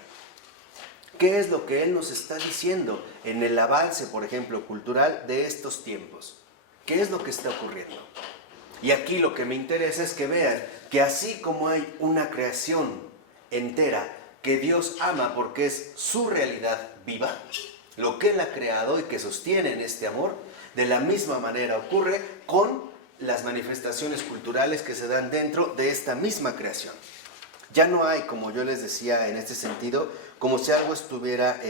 ¿Qué es lo que Él nos está diciendo en el avance, por ejemplo, cultural de estos tiempos? ¿Qué es lo que está ocurriendo? Y aquí lo que me interesa es que vean que así como hay una creación entera que Dios ama porque es su realidad viva, lo que Él ha creado y que sostiene en este amor, de la misma manera ocurre con las manifestaciones culturales que se dan dentro de esta misma creación. Ya no hay, como yo les decía en este sentido, como si algo estuviera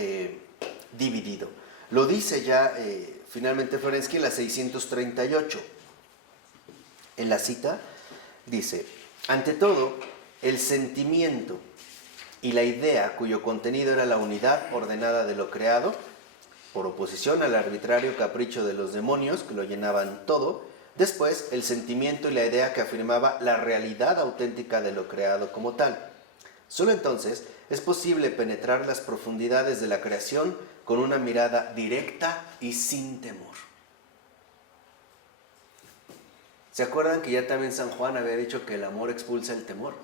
dividido. Lo dice ya finalmente Florensky en la 638. En la cita dice, ante todo, el sentimiento y la idea cuyo contenido era la unidad ordenada de lo creado, por oposición al arbitrario capricho de los demonios que lo llenaban todo. Después, el sentimiento y la idea que afirmaba la realidad auténtica de lo creado como tal. Solo entonces es posible penetrar las profundidades de la creación con una mirada directa y sin temor. ¿Se acuerdan que ya también San Juan había dicho que el amor expulsa el temor?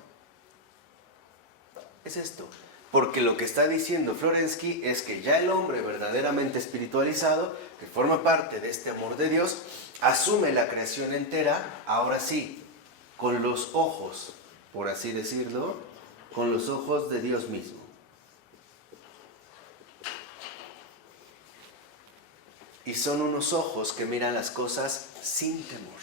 Es esto. Porque lo que está diciendo Florensky es que ya el hombre verdaderamente espiritualizado, que forma parte de este amor de Dios, asume la creación entera, ahora sí, con los ojos, por así decirlo, con los ojos de Dios mismo. Y son unos ojos que miran las cosas sin temor.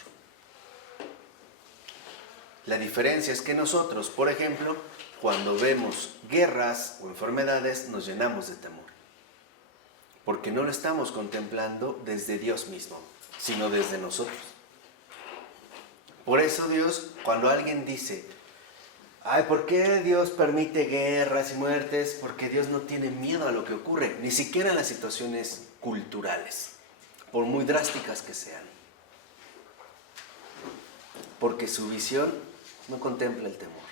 La diferencia es que nosotros, por ejemplo, cuando vemos guerras o enfermedades, nos llenamos de temor. Porque no lo estamos contemplando desde Dios mismo, sino desde nosotros. Por eso Dios, cuando alguien dice, ay, ¿por qué Dios permite guerras y muertes? Porque Dios no tiene miedo a lo que ocurre, ni siquiera en las situaciones culturales, por muy drásticas que sean. Porque su visión no contempla el temor.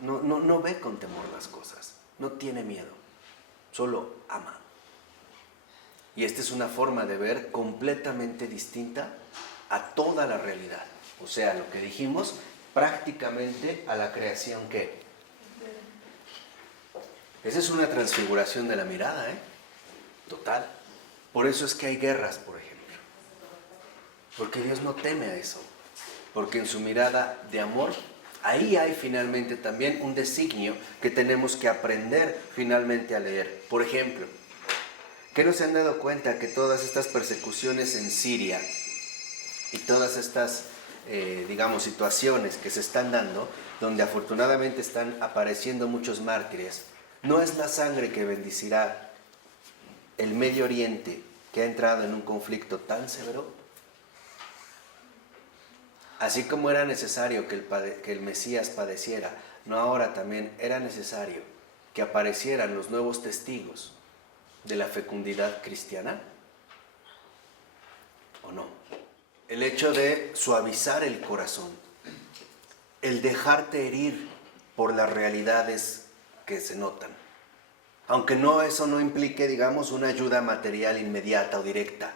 No ve con temor las cosas, no tiene miedo, solo ama. Y esta es una forma de ver completamente distinta a toda la realidad. O sea, lo que dijimos, prácticamente a la creación que. Esa es una transfiguración de la mirada, total. Por eso es que hay guerras, por ejemplo. Porque Dios no teme a eso. Porque en su mirada de amor, ahí hay finalmente también un designio que tenemos que aprender finalmente a leer. Por ejemplo, ¿qué no se han dado cuenta que todas estas persecuciones en Siria y todas estas, situaciones que se están dando, donde afortunadamente están apareciendo muchos mártires, no es la sangre que bendecirá el Medio Oriente que ha entrado en un conflicto tan severo? Así como era necesario que el Mesías padeciera, ¿no ahora también era necesario que aparecieran los nuevos testigos de la fecundidad cristiana? ¿O no? El hecho de suavizar el corazón, el dejarte herir por las realidades que se notan. Aunque eso no implique, una ayuda material inmediata o directa.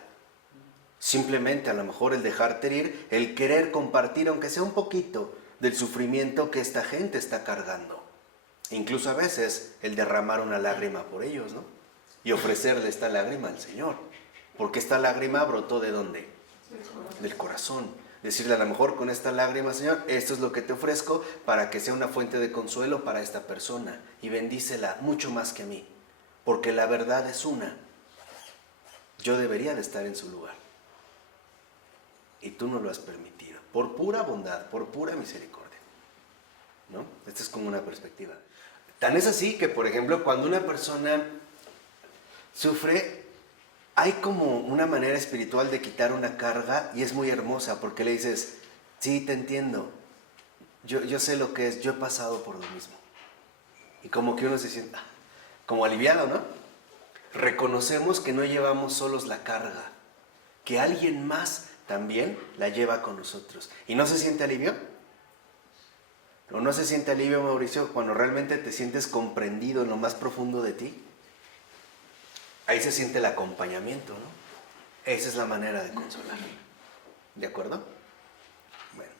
Simplemente a lo mejor el dejarte herir, el querer compartir, aunque sea un poquito, del sufrimiento que esta gente está cargando. Incluso a veces el derramar una lágrima por ellos, ¿no? Y ofrecerle esta lágrima al Señor. Porque esta lágrima brotó ¿de dónde? Del corazón. Decirle a lo mejor con esta lágrima, Señor, esto es lo que te ofrezco para que sea una fuente de consuelo para esta persona. Y bendícela mucho más que a mí. Porque la verdad es una. Yo debería de estar en su lugar. Y tú no lo has permitido. Por pura bondad, por pura misericordia. ¿No? Esta es como una perspectiva. Tan es así que, por ejemplo, cuando una persona sufre, hay como una manera espiritual de quitar una carga y es muy hermosa porque le dices, sí, te entiendo, yo sé lo que es, yo he pasado por lo mismo. Y como que uno se siente como aliviado, ¿no? Reconocemos que no llevamos solos la carga, que alguien más también la lleva con nosotros. ¿Y no se siente alivio? ¿O no se siente alivio, Mauricio, cuando realmente te sientes comprendido en lo más profundo de ti? Ahí se siente el acompañamiento, ¿no? Esa es la manera de consolar. ¿De acuerdo? Bueno,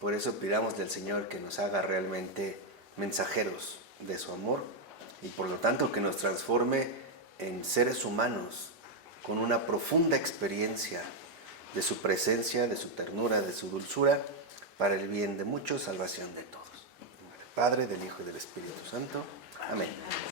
por eso pidámosle al Señor que nos haga realmente mensajeros de su amor y por lo tanto que nos transforme en seres humanos con una profunda experiencia de su presencia, de su ternura, de su dulzura, para el bien de muchos, salvación de todos. Padre, del Hijo y del Espíritu Santo. Amén.